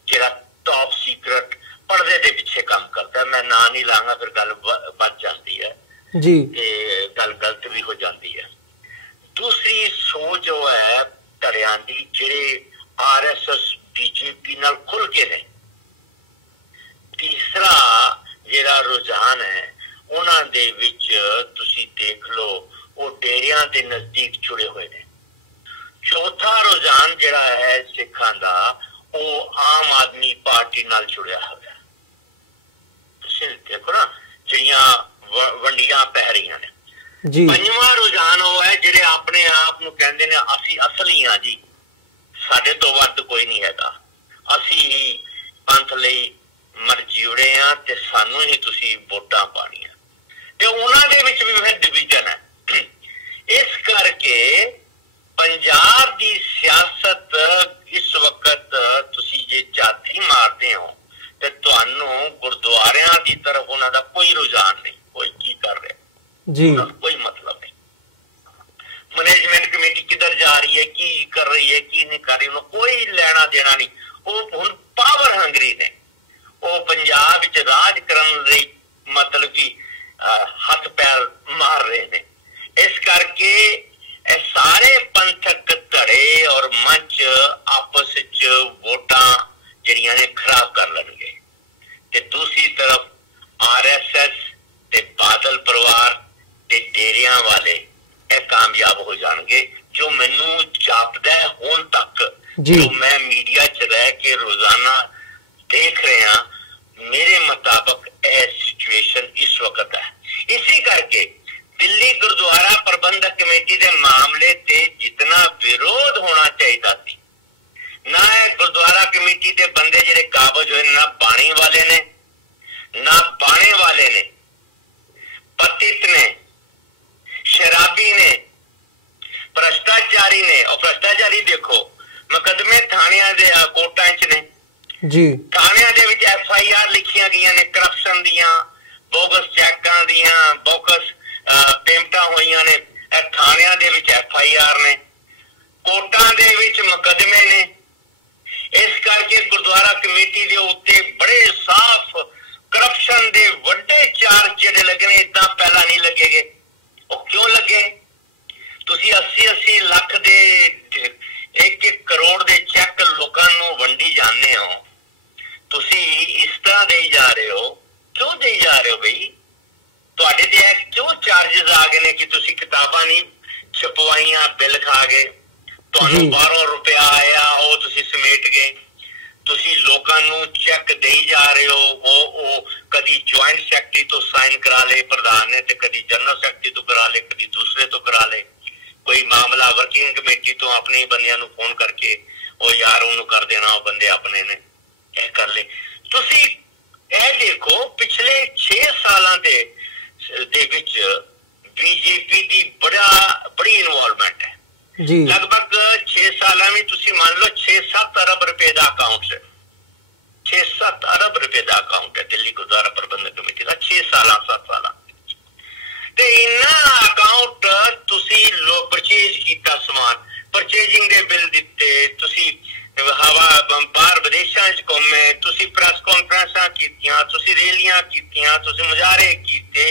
ਜਿਹੜਾ ਟੌਪ ਸੀਕ੍ਰੇਟ ਪਰਦੇ ਦੇ ਪਿੱਛੇ ਕੰਮ ਕਰਦਾ। ਮੈਂ ਨਾਂ ਨਹੀਂ ਲਾਂਗਾ, ਫਿਰ ਗੱਲ ਬਚ ਜਾਂਦੀ ਹੈ ਜੀ, ਤੇ ਗੱਲ ਗਲਤ ਵੀ ਹੋ ਜਾਂਦੀ ਹੈ। ਦੂਸਰੀ ਸੋਚ ਉਹ ਹੈ ਧੜਿਆਂ ਦੀ ਜਿਹੜੇ RSS BJP ਨਾਲ ਖੁੱਲ ਕੇ ਨੇ। ਤੀਸਰਾ ਜਿਹੜਾ ਰੁਝਾਨ ਹੈ ਉਹਨਾਂ ਦੇ ਵਿੱਚ ਤੁਸੀਂ ਦੇਖ ਲਓ, ਉਹ ਡੇਰਿਆਂ ਦੇ ਨਜ਼ਦੀਕ ਜੁੜੇ ਹੋਏ ਨੇ। ਚੌਥਾ ਰੁਝਾਨ ਜਿਹੜਾ ਹੈ ਸਿੱਖਾਂ ਦਾ, ਉਹ ਆਮ ਆਦਮੀ ਪਾਰਟੀ ਨਾਲ ਜੁੜਿਆ ਹੋਇਆ। ਤੁਸੀਂ ਦੇਖੋ ਨਾ, ਜਿਹੜੀਆਂ ਵੰਡੀਆਂ ਪੈ ਰਹੀਆਂ ਨੇ। ਪੰਜਵਾਂ ਰੁਝਾਨ ਉਹ ਹੈ ਜਿਹੜੇ ਆਪਣੇ ਆਪ ਨੂੰ ਕਹਿੰਦੇ ਨੇ ਅਸੀਂ ਅਸਲੀ ਹਾਂ ਜੀ, ਸਾਡੇ ਤੋਂ ਵੱਧ ਕੋਈ ਨਹੀਂ ਹੈਗਾ, ਅਸੀਂ ਹੀ ਪੰਥ ਲਈ ਮਰ ਜਿਉੜੇ ਆ ਤੇ ਸਾਨੂੰ ਹੀ ਤੁਸੀਂ ਵੋਟਾਂ ਪਾਣੀਆਂ। ਤੇ ਉਹਨਾਂ ਦੇ ਵਿੱਚ ਵੀ ਫਿਰ ਡਿਵੀਜ਼ਨ ਹੈ। ਇਸ ਕਰਕੇ ਪੰਜਾਬ ਦੀ ਸਿਆਸਤ ਇਸ ਵਕਤ ਤੁਸੀਂ ਜੇ ਝਾਤੀ ਮਾਰਦੇ ਹੋ ਤੇ ਤੁਹਾਨੂੰ ਗੁਰਦੁਆਰਿਆਂ ਦੀ ਤਰਫ ਉਹਨਾਂ ਦਾ ਕੋਈ ਰੁਝਾਨ ਨਹੀਂ, ਕੋਈ ਕੀ ਕਰ ਰਿਹਾ ਜੀ, ਕੋਈ ਮਤਲਬ ਨਹੀਂ। ਮੈਨੇਜਮੈਂਟ ਕਮੇਟੀ ਕਿੱਧਰ ਜਾ ਰਹੀ ਹੈ, ਕੀ ਕਰ ਰਹੀ ਹੈ, ਕੀ ਨਹੀਂ ਕਰ ਰਹੀ, ਉਹਨੂੰ ਕੋਈ ਲੈਣਾ ਦੇਣਾ ਨਹੀਂ। ਉਹ ਹੁਣ ਪਾਵਰ ਹੰਗਰੀ ਨੇ, ਉਹ ਪੰਜਾਬ ਵਿੱਚ ਰਾਜ ਕਰਨ ਲਈ ਮਤਲਬ ਕਿ ਹੱਥ ਪੈਰ ਮਾਰ ਰਹੇ ਨੇ। ਇਸ ਕਰਕੇ ਇਹ ਸਾਰੇ ਪੰਥਕ ਧੜੇ ਔਰ ਮੰਚ ਆਪਸ ਵਿੱਚ ਵੋਟਾਂ ਜਿਹੜੀਆਂ ਨੇ ਖਰਾਬ ਕਰ ਲੈਣਗੇ। ਤੇ ਦੂਸਰੀ ਤਰਫ RSS ਤੇ ਬਾਦਲ ਪਰਿਵਾਰ ਤੇ ਡੇਰਿਆਂ ਵਾਲੇ ਇਹ ਕਾਮਯਾਬ ਹੋ ਜਾਣਗੇ। ਜੋ ਮੈਨੂੰ ਜਾਪਦਾ ਹੁਣ ਤੱਕ, ਜੋ ਮੈਂ ਮੀਡੀਆ 'ਚ ਰਹਿ ਕੇ ਰੋਜ਼ਾਨਾ ਦੇਖ ਰਿਹਾ, ਮੇਰੇ ਮੁਤਾਬਕ ਇਹ ਸਿਚੁਏਸ਼ਨ ਇਸ ਵਕਤ ਹੈ। ਇਸੇ ਕਰਕੇ ਦਿੱਲੀ ਗੁਰਦੁਆਰਾ ਪ੍ਰਬੰਧਕ ਕਮੇਟੀ ਦੇ ਮਾਮਲੇ ਤੇ ਜਿਤਨਾ ਜੀ ਥਾਣਿਆਂ ਦੇ ਵਿੱਚ FIR ਲਿਖੀਆਂ ਗਈਆਂ ਨੇ ਕਰਪਸ਼ਨ ਦੀਆਂ, ਬੋਗਸ ਚੈੱਕਾਂ ਦੀਆਂ, ਬੋਗਸ ਪੇਮੈਂਟਾਂ ਹੋਈਆਂ ਨੇ। ਇਹ ਥਾਣਿਆਂ ਦੇ ਵਿੱਚ FIR ਨੇ, ਕੋਰਟਾਂ ਦੇ ਵਿੱਚ ਮੁਕੱਦਮੇ ਨੇ। ਇਸ ਕਰਕੇ ਗੁਰਦੁਆਰਾ ਕਮੇਟੀ ਦੇ ਉੱਤੇ ਬੜੇ ਸਾਫ਼ ਕਰਪਸ਼ਨ ਦੇ ਵੱਡੇ ਚਾਰਜ ਜਿਹੜੇ ਲੱਗੇ ਨੇ, ਇਦਾਂ ਪਹਿਲਾਂ ਨਹੀਂ ਲੱਗੇਗੇ। ਉਹ ਕਿਉਂ ਲੱਗੇ? ਤੁਸੀਂ 80-80 ਲੱਖ ਦੇ 1-1 ਕਰੋੜ ਦੇ ਚੈੱਕ ਲੋਕਾਂ ਨੂੰ ਵੰਡੀ ਜਾਂਦੇ ਹੋ, ਤੁਸੀਂ ਇਸ ਤਰ੍ਹਾਂ ਦੇਈ ਜਾ ਰਹੇ ਹੋ। ਕਿਉਂ ਦੇਈ ਜਾ ਰਹੇ ਹੋ ਬਈ? ਤੁਹਾਡੇ ਤੇ ਕਿਉਂ ਚਾਰजेस ਆ ਗਏ ਨੇ ਕਿ ਤੁਸੀਂ ਕਿਤਾਬਾਂ ਨਹੀਂ ਛਪਵਾਈਆਂ, ਬਿੱਲ ਖਾ ਗਏ, ਤੁਹਾਨੂੰ ਬਾਹਰੋਂ ਰੁਪਇਆ ਆਇਆ, ਉਹ ਤੁਸੀਂ ਸਮੇਟ ਗਏ। ਤੁਸੀਂ ਲੋਕਾਂ ਨੂੰ ਚੈੱਕ ਦੇਈ ਜਾ ਰਹੇ ਹੋ, ਉਹ ਕਦੀ ਜੁਆਇੰਟ ਸੈਕਟਰੀ ਤੋਂ ਸਾਈਨ ਕਰਾ ਲਏ ਪ੍ਰਧਾਨ ਨੇ, ਤੇ ਕਦੀ ਜਨਰਲ ਸੈਕਟਰੀ ਤੋਂ ਕਰਾ ਲਏ, ਕਦੀ ਦੂਸਰੇ ਤੋਂ ਕਰਾ ਲਏ। ਕੋਈ ਮਾਮਲਾ ਵਰਕਿੰਗ ਕਮੇਟੀ ਤੋਂ ਆਪਣੇ ਬੰਦਿਆਂ ਨੂੰ ਫੋਨ ਕਰਕੇ ਉਹ ਯਾਰ ਉਹਨੂੰ ਕਰ ਦੇਣਾ, ਉਹ ਬੰਦੇ ਆਪਣੇ ਨੇ, ਇਹ ਕਰ ਲੈ। ਤੁਸੀਂ ਇਹ ਦੇਖੋ ਪਿਛਲੇ 6 ਸਾਲਾਂ ਦੇ ਵਿੱਚ ਬੀਜੇਪੀ ਦੀ ਬੜੀ ਇਨਵੋਲਵਮੈਂਟ ਹੈ ਜੀ। ਲਗਭਗ 6 ਸਾਲਾਂ ਵਿੱਚ ਤੁਸੀਂ ਮੰਨ ਲਓ 6-7 ਅਰਬ ਰੁਪਏ ਦਾ ਅਕਾਊਂਟ ਹੈ, 6-7 ਅਰਬ ਰੁਪਏ ਦਾ ਅਕਾਊਂਟ ਹੈ ਦਿੱਲੀ ਗੁਰਦੁਆਰਾ ਪ੍ਰਬੰਧਕ ਕਮੇਟੀ ਦਾ 6 ਸਾਲਾਂ 7 ਸਾਲਾਂ ਤੇ ਇੰਨਾ ਅਕਾਊਂਟ ਤੁਸੀਂ ਪਰਚੇਜ ਕੀਤਾ, ਸਮਾਨ ਪਰਚੇਜਿੰਗ ਦੇ ਬਿੱਲ ਦਿੱਤੇ, ਤੁਸੀਂ ਬਾਹਰ ਵਿਦੇਸ਼ਾਂ 'ਚ ਘੁੰਮੇ, ਤੁਸੀਂ ਪ੍ਰੈਸ ਕਾਨਫਰੰਸਾਂ ਕੀਤੀਆਂ, ਤੁਸੀਂ ਰੈਲੀਆਂ ਕੀਤੀਆਂ, ਤੁਸੀਂ ਮੁਜ਼ਾਹਰੇ ਕੀਤੇ,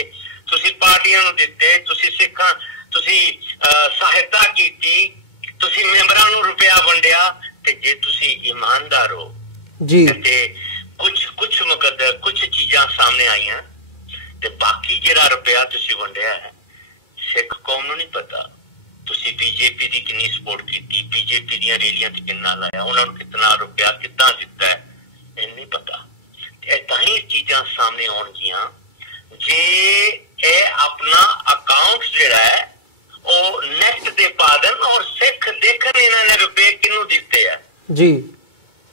ਤੁਸੀਂ ਪਾਰਟੀਆਂ ਨੂੰ ਦਿੱਤੇ, ਤੁਸੀਂ ਸਿੱਖਾਂ ਤੁਸੀਂ ਸਹਾਇਤਾ ਕੀਤੀ, ਤੁਸੀਂ ਮੈਂਬਰਾਂ ਨੂੰ ਰੁਪਇਆ ਵੰਡਿਆ। ਤੇ ਜੇ ਤੁਸੀਂ ਇਮਾਨਦਾਰ ਹੋ ਜੀ ਤੇ ਕੁਝ ਚੀਜ਼ਾਂ ਸਾਹਮਣੇ ਆਈਆਂ ਤੇ ਬਾਕੀ ਜਿਹੜਾ ਰੁਪਇਆ ਤੁਸੀਂ ਵੰਡਿਆ ਹੈ ਸਿੱਖ ਕੌਮ ਨੂੰ ਨਹੀਂ ਪਤਾ। ਤੁਸੀਂ ਬੀਜੇਪੀ ਦੀ ਕਿੰਨੀ ਸਪੋਰਟ ਕੀਤੀ, ਬੀਜੇਪੀ ਦੀਆਂ ਰੈਲੀਆਂ ਤੇ ਕਿੰਨਾ ਲਾਇਆ, ਉਹਨਾਂ ਨੂੰ ਕਿੰਨਾ ਰੁਪਇਆ ਕਿੱਦਾਂ ਦਿੱਤਾ ਹੈ, ਇਹ ਨਹੀਂ ਪਤਾ। ਇਹ ਤਾਂ ਹੀ ਚੀਜ਼ਾਂ ਸਾਹਮਣੇ ਆਉਣਗੀਆਂ ਜੇ ਇਹ ਆਪਣਾ ਅਕਾਊਂਟ ਜਿਹੜਾ ਹੈ ਉਹ ਨੈਟ ਤੇ ਪਾ ਦੇਣ ਔਰ ਸਿੱਖ ਦੇਖਣ ਇਹਨਾਂ ਨੇ ਰੁਪਏ ਕਿਹਨੂੰ ਦਿੱਤੇ ਆ ਜੀ।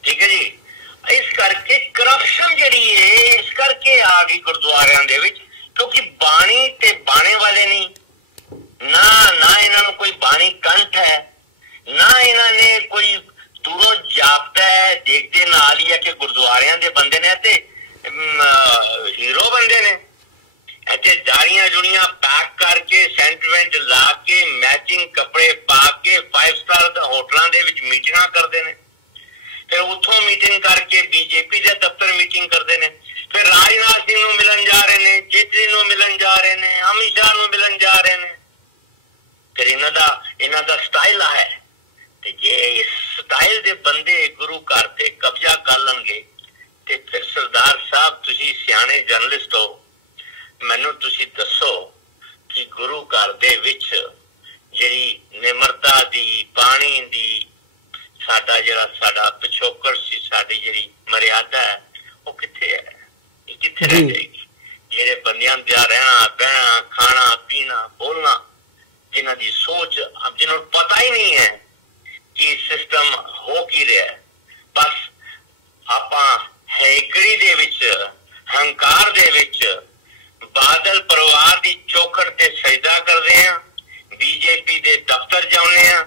ਠੀਕ ਹੈ ਜੀ। ਇਸ ਕਰਕੇ ਕਰਪਸ਼ਨ ਜਿਹੜੀ ਹੈ ਇਸ ਕਰਕੇ ਆ ਗਈ ਗੁਰਦੁਆਰਿਆਂ ਦੇ ਵਿੱਚ, ਕਿਉਂਕਿ ਬਾਣੀ ਤੇ ਬਾਣੇ ਵਾਲੇ ਨਹੀਂ ਨਾ ਇਹਨਾਂ ਨੂੰ ਕੋਈ ਬਾਣੀ ਕੰਠ ਹੈ, ਨਾ ਇਹਨਾਂ ਨੇ ਕੋਈ ਦੂਰੋਂ ਜਾਪਦਾ ਹੈ, ਦੇਖਦੇ ਨਾਲ ਹੀ ਹੈ ਕਿ ਗੁਰਦੁਆਰਿਆਂ ਦੇ ਬੰਦੇ ਨੇ ਤੇ ਹੀਰੋ ਬੰਦੇ ਨੇ। ਇੱਥੇ ਦਾੜੀਆਂ ਜੁੜੀਆਂ ਪੈਕ ਕਰਕੇ, ਸੈਂਟੀਮੈਂਟ ਲਾ ਕੇ, ਮੈਚਿੰਗ ਕੱਪੜੇ ਪਾ ਕੇ 5 ਸਟਾਰ ਹੋਟਲਾਂ ਦੇ ਵਿੱਚ ਮੀਟਿੰਗਾਂ ਕਰਦੇ ਨੇ, ਫਿਰ ਉੱਥੋਂ ਮੀਟਿੰਗ ਕਰਕੇ ਬੀਜੇਪੀ ਦੇ ਦਫ਼ਤਰ ਮੀਟਿੰਗ ਕਰਦੇ ਨੇ, ਫਿਰ ਰਾਜਨਾਥ ਸਿੰਘ ਨੂੰ ਮਿਲਣ ਜਾ ਰਹੇ ਨੇ, ਜੇਟਲੀ ਨੂੰ ਮਿਲਣ ਜਾ ਰਹੇ ਨੇ, ਅਮਿਤ ਸ਼ਾਹ ਨੂੰ ਮਿਲਣ ਜਾ ਰਹੇ ਨੇ। ਫਿਰ ਇਹਨਾਂ ਦਾ ਸਟਾਈਲ ਹੈ। ਤੇ ਜੇ ਇਸ ਸਟਾਈਲ ਦੇ ਬੰਦੇ ਗੁਰੂ ਘਰ ਤੇ ਕਬਜ਼ਾ ਕਰ ਲੈਣਗੇ ਤੇ ਫਿਰ ਸਰਦਾਰ ਸਾਹਿਬ ਤੁਸੀਂ ਸਿਆਣੇ ਜਰਨਲਿਸਟ ਹੋ, ਮੈਨੂੰ ਤੁਸੀਂ ਦੱਸੋ ਕਿ ਗੁਰੂ ਘਰ ਦੇ ਵਿੱਚ ਜਿਹੜੀ ਨਿਮਰਤਾ ਦੀ, ਬਾਣੀ ਦੀ, ਸਾਡਾ ਪਿਛੋਕੜ ਸੀ, ਸਾਡੀ ਜਿਹੜੀ ਮਰਿਆਦਾ ਹੈ ਉਹ ਕਿੱਥੇ ਹੈ? ਇਹ ਕਿੱਥੇ ਰਹਿ ਜਾਏਗੀ? ਜਿਹੜੇ ਬੰਦਿਆਂ ਦਾ ਰਹਿਣਾ ਬਹਿਣਾ, ਖਾਣਾ ਪੀਣਾ, ਬੋਲਣਾ, ਜਿਨ੍ਹਾਂ ਦੀ ਸੋਚ ਜਿਹਨਾਂ ਨੂੰ ਪਤਾ ਹੀ ਨਹੀਂ ਹੈ ਕਿ ਸਿਸਟਮ ਹੋ ਕੀ ਰਿਹਾ, ਬਸ ਆਪਾਂ ਹੈਕੜੀ ਦੇ ਵਿੱਚ, ਹੰਕਾਰ ਦੇ ਵਿੱਚ ਬਾਦਲ ਪਰਿਵਾਰ ਦੀ ਚੌਖੜ ਤੇ ਸਜਦਾ ਕਰਦੇ ਆ, ਬੀਜੇਪੀ ਦੇ ਦਫ਼ਤਰ ਜਾਂਦੇ ਆ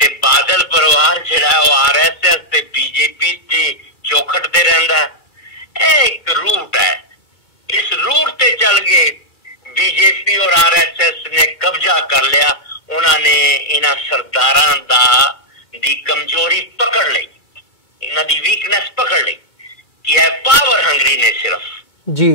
ਤੇ ਬਾਦਲ ਪਰਿਵਾਰ ਜਿਹੜਾ ਉਹ RSS ਤੇ ਬੀਜੇਪੀ ਦੀ ਚੌਖੜ ਤੇ ਰਹਿੰਦਾ। ਇਹ ਇੱਕ ਰੂਟ ਹੈ, ਇਸ ਰੂਟ ਤੇ ਚੱਲ ਗਏ। ਬੀਜੇਪੀ ਔਰ RSS ਨੇ ਕਬਜ਼ਾ ਕਰ ਲਿਆ। ਉਹਨਾਂ ਨੇ ਇਹਨਾਂ ਸਰਦਾਰਾਂ ਦੀ ਕਮਜ਼ੋਰੀ ਪਕੜ ਲਈ, ਇਹਨਾਂ ਦੀ ਵੀਕਨੈਸ ਪਕੜ ਲਈ ਕਿ ਇਹ ਪਾਵਰ ਹੰਗਰੀ ਨੇ ਸਿਰਫ ਜੀ।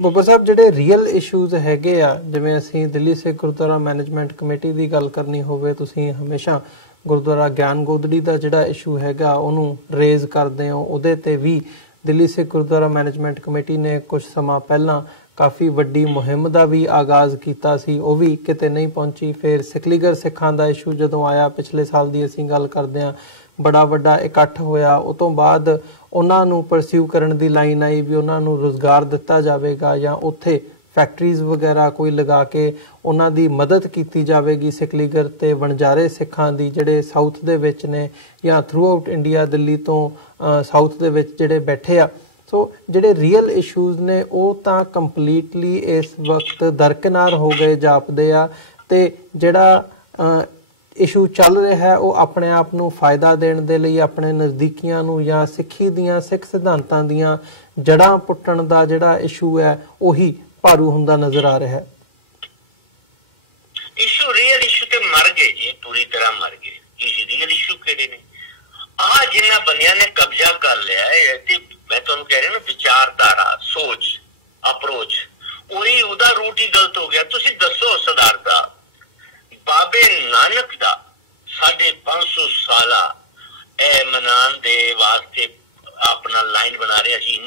ਬੱਬਰ ਸਾਹਿਬ, ਜਿਹੜੇ ਰੀਅਲ ਇਸ਼ੂਜ਼ ਹੈਗੇ ਆ, ਜਿਵੇਂ ਅਸੀਂ ਦਿੱਲੀ ਸਿੱਖ ਗੁਰਦੁਆਰਾ ਮੈਨੇਜਮੈਂਟ ਕਮੇਟੀ ਦੀ ਗੱਲ ਕਰਨੀ ਹੋਵੇ, ਤੁਸੀਂ ਹਮੇਸ਼ਾ ਗੁਰਦੁਆਰਾ ਗਿਆਨ ਗੋਦੜੀ ਦਾ ਜਿਹੜਾ ਇਸ਼ੂ ਹੈਗਾ ਉਹਨੂੰ ਰੇਜ਼ ਕਰਦੇ ਹੋ। ਉਹਦੇ ਤੇ ਵੀ ਦਿੱਲੀ ਸਿੱਖ ਗੁਰਦੁਆਰਾ ਮੈਨੇਜਮੈਂਟ ਕਮੇਟੀ ਨੇ ਕੁਝ ਸਮਾਂ ਪਹਿਲਾਂ ਕਾਫੀ ਵੱਡੀ ਮੁਹਿੰਮ ਦਾ ਵੀ ਆਗਾਜ਼ ਕੀਤਾ ਸੀ, ਉਹ ਵੀ ਕਿਤੇ ਨਹੀਂ ਪਹੁੰਚੀ। ਫਿਰ ਸਿਕਲੀਗਰ ਸਿੱਖਾਂ ਦਾ ਇਸ਼ੂ ਜਦੋਂ ਆਇਆ, ਪਿਛਲੇ ਸਾਲ ਦੀ ਅਸੀਂ ਗੱਲ ਕਰਦੇ ਹਾਂ, ਬੜਾ ਵੱਡਾ ਇਕੱਠ ਹੋਇਆ। ਉਹ ਤੋਂ ਬਾਅਦ ਉਹਨਾਂ ਨੂੰ ਪਰਸਿਊ ਕਰਨ ਦੀ ਲਾਈਨ ਆਈ ਵੀ ਉਹਨਾਂ ਨੂੰ ਰੁਜ਼ਗਾਰ ਦਿੱਤਾ ਜਾਵੇਗਾ ਜਾਂ ਉੱਥੇ ਫੈਕਟਰੀਜ਼ ਵਗੈਰਾ ਕੋਈ ਲਗਾ ਕੇ ਉਹਨਾਂ ਦੀ ਮਦਦ ਕੀਤੀ ਜਾਵੇਗੀ, ਸਿਕਲੀਗਰ ਤੇ ਵਣਜਾਰੇ ਸਿੱਖਾਂ ਦੀ ਜਿਹੜੇ ਸਾਊਥ ਦੇ ਵਿੱਚ ਨੇ ਜਾਂ ਥਰੂ ਆਊਟ ਇੰਡੀਆ, ਦਿੱਲੀ ਤੋਂ ਸਾਊਥ ਦੇ ਵਿੱਚ ਜਿਹੜੇ ਬੈਠੇ ਆ। ਸੋ ਜਿਹੜੇ ਰੀਅਲ ਇਸ਼ੂਜ਼ ਨੇ ਉਹ ਤਾਂ ਕੰਪਲੀਟਲੀ ਇਸ ਵਕਤ ਦਰਕਿਨਾਰ ਹੋ ਗਏ ਜਾਪਦੇ ਆ। ਤੇ ਜਿਹੜਾ ਇਸ਼ੂ ਚੱਲ ਰਿਹਾ ਹੈ ਉਹ ਆਪਣੇ ਆਪ ਨੂੰ ਫਾਇਦਾ ਦੇਣ ਦੇ ਲਈ ਆਪਣੇ ਨਜ਼ਦੀਕੀਆਂ ਨੂੰ ਜਾਂ ਸਿੱਖੀ ਦੀਆਂ ਸਿੱਖ ਸਿਧਾਂਤਾਂ ਦੀਆਂ ਜੜ੍ਹਾਂ ਪੁੱਟਣ ਦਾ ਜਿਹੜਾ ਇਸ਼ੂ ਹੈ ਉਹੀ ਭਾਰੂ ਹੁੰਦਾ ਨਜ਼ਰ ਆ ਰਿਹਾ ਹੈ। ਇਸ਼ੂ ਰੀਅਲ ਇਸ਼ੂ ਤੇ ਮਰ ਗਏ ਜੀ, ਪੂਰੀ ਤਰ੍ਹਾਂ ਮਰ ਗਏ। ਰੀਅਲ ਇਸ਼ੂ ਕਿਹੜੇ ਨੇ? ਆਹ ਜਿਨ੍ਹਾਂ ਬੰਦਿਆਂ ਨੇ ਕਬਜ਼ਾ ਕਰ ਲਿਆ ਹੈ ਤੇ ਮੈਂ ਤੁਹਾਨੂੰ ਕਹਿ ਰਿਹਾ ਨਾ, ਵਿਚਾਰਧਾਰਾ, ਸੋਚ, ਅਪਰੋਚ, ਉਹੀ ਉਹਦਾ ਰੂਟ ਹੀ ਗਲਤ ਹੋ ਗਿਆ। ਤੁਸੀਂ ਦੱਸੋ ਸਰਦਾਰ ਸਾਹਿਬ, ਬਾਬੇ ਨਾਨਕ ਦਾ 550 ਸਾਲਾ ਇਹ ਮਨਾਉਣ ਦੇ ਵਾਸਤੇ ਆਪਣਾ ਲਾਈਨ ਬਣਾ ਰਹੇ, ਅਸੀਂ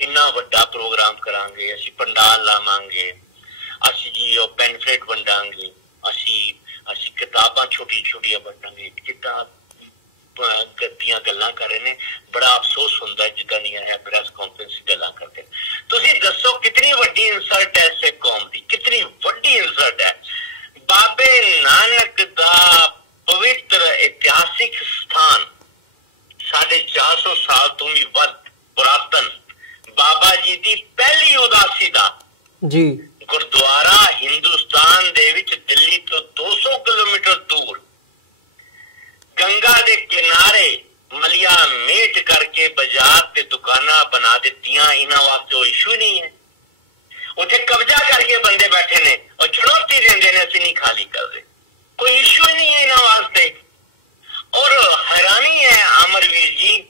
ਇੰਨਾ ਵੱਡਾ ਪ੍ਰੋਗਰਾਮ ਕਰਾਂਗੇ, ਅਸੀਂ ਪੰਡਾਲ ਲਾਵਾਂਗੇ, ਅਸੀਂ ਜੀ ਉਹ ਪੈਨਫਲੇਟ ਵੰਡਾਂਗੇ, ਅਸੀਂ ਕਿਤਾਬਾਂ ਛੋਟੀਆਂ ਵੰਡਾਂਗੇ। ਜਿੱਦਾਂ ਦੀਆਂ ਗੱਲਾਂ ਕਰ ਰਹੇ ਨੇ, ਬੜਾ ਅਫਸੋਸ ਹੁੰਦਾ ਜਿੱਦਾਂ ਦੀਆਂ ਹੈ ਪ੍ਰੈਸ ਕਾਨਫਰੰਸ ਗੱਲਾਂ ਕਰਦੇ। ਤੁਸੀਂ ਦੱਸੋ ਕਿਤਨੀ ਵੱਡੀ ਇਨਸਲਟ ਹੈ ਸਿੱਖ ਕੌਮ ਦੀ, ਕਿਤਨੀ ਵੱਡੀ ਇਨਸਲਟ ਹੈ। ਬਾਬੇ ਨਾਨਕ ਦਾ ਪਵਿੱਤਰ ਇਤਿਹਾਸਿਕ ਸਥਾਨ 450 ਸਾਲ ਤੋਂ ਵੀ ਵੱਧ ਪੁਰਾਤਨ ਬਾਬਾ ਜੀ ਦੀ ਪਹਿਲੀ ਉਦਾਸੀ ਦਾ ਜੀ ਗੁਰਦੁਆਰਾ ਹਿੰਦੁਸਤਾਨ ਦੇ ਵਿੱਚ ਦਿੱਲੀ ਤੋਂ 200 ਕਿਲੋਮੀਟਰ ਦੂਰ ਗੰਗਾ ਦੇ ਕਿਨਾਰੇ ਮਲਿਆ ਮੇਟ ਕਰਕੇ ਬਾਜ਼ਾਰ ਤੇ ਦੁਕਾਨਾਂ ਬਣਾ ਦਿੱਤੀਆਂ। ਇਹਨਾਂ ਵਾਸਤੇ ਉਹ ਇਸ਼ੂ ਨਹੀਂ ਹੈ। ਉੱਥੇ ਕਬਜ਼ਾ ਕਰਕੇ ਬੰਦੇ ਬੈਠੇ ਨੇ ਔਰ ਚੁਣੌਤੀ ਦਿੰਦੇ ਨੇ, ਅਸੀਂ ਨਹੀਂ ਖਾਲੀ ਕਰਦੇ, ਕੋਈ ਇਸ਼ੂ ਹੀ ਨਹੀਂ ਹੈ ਇਹਨਾਂ ਵਾਸਤੇ। ਔਰ ਹੈਰਾਨੀ ਹੈ ਅਮਰਵੀਰ ਜੀ,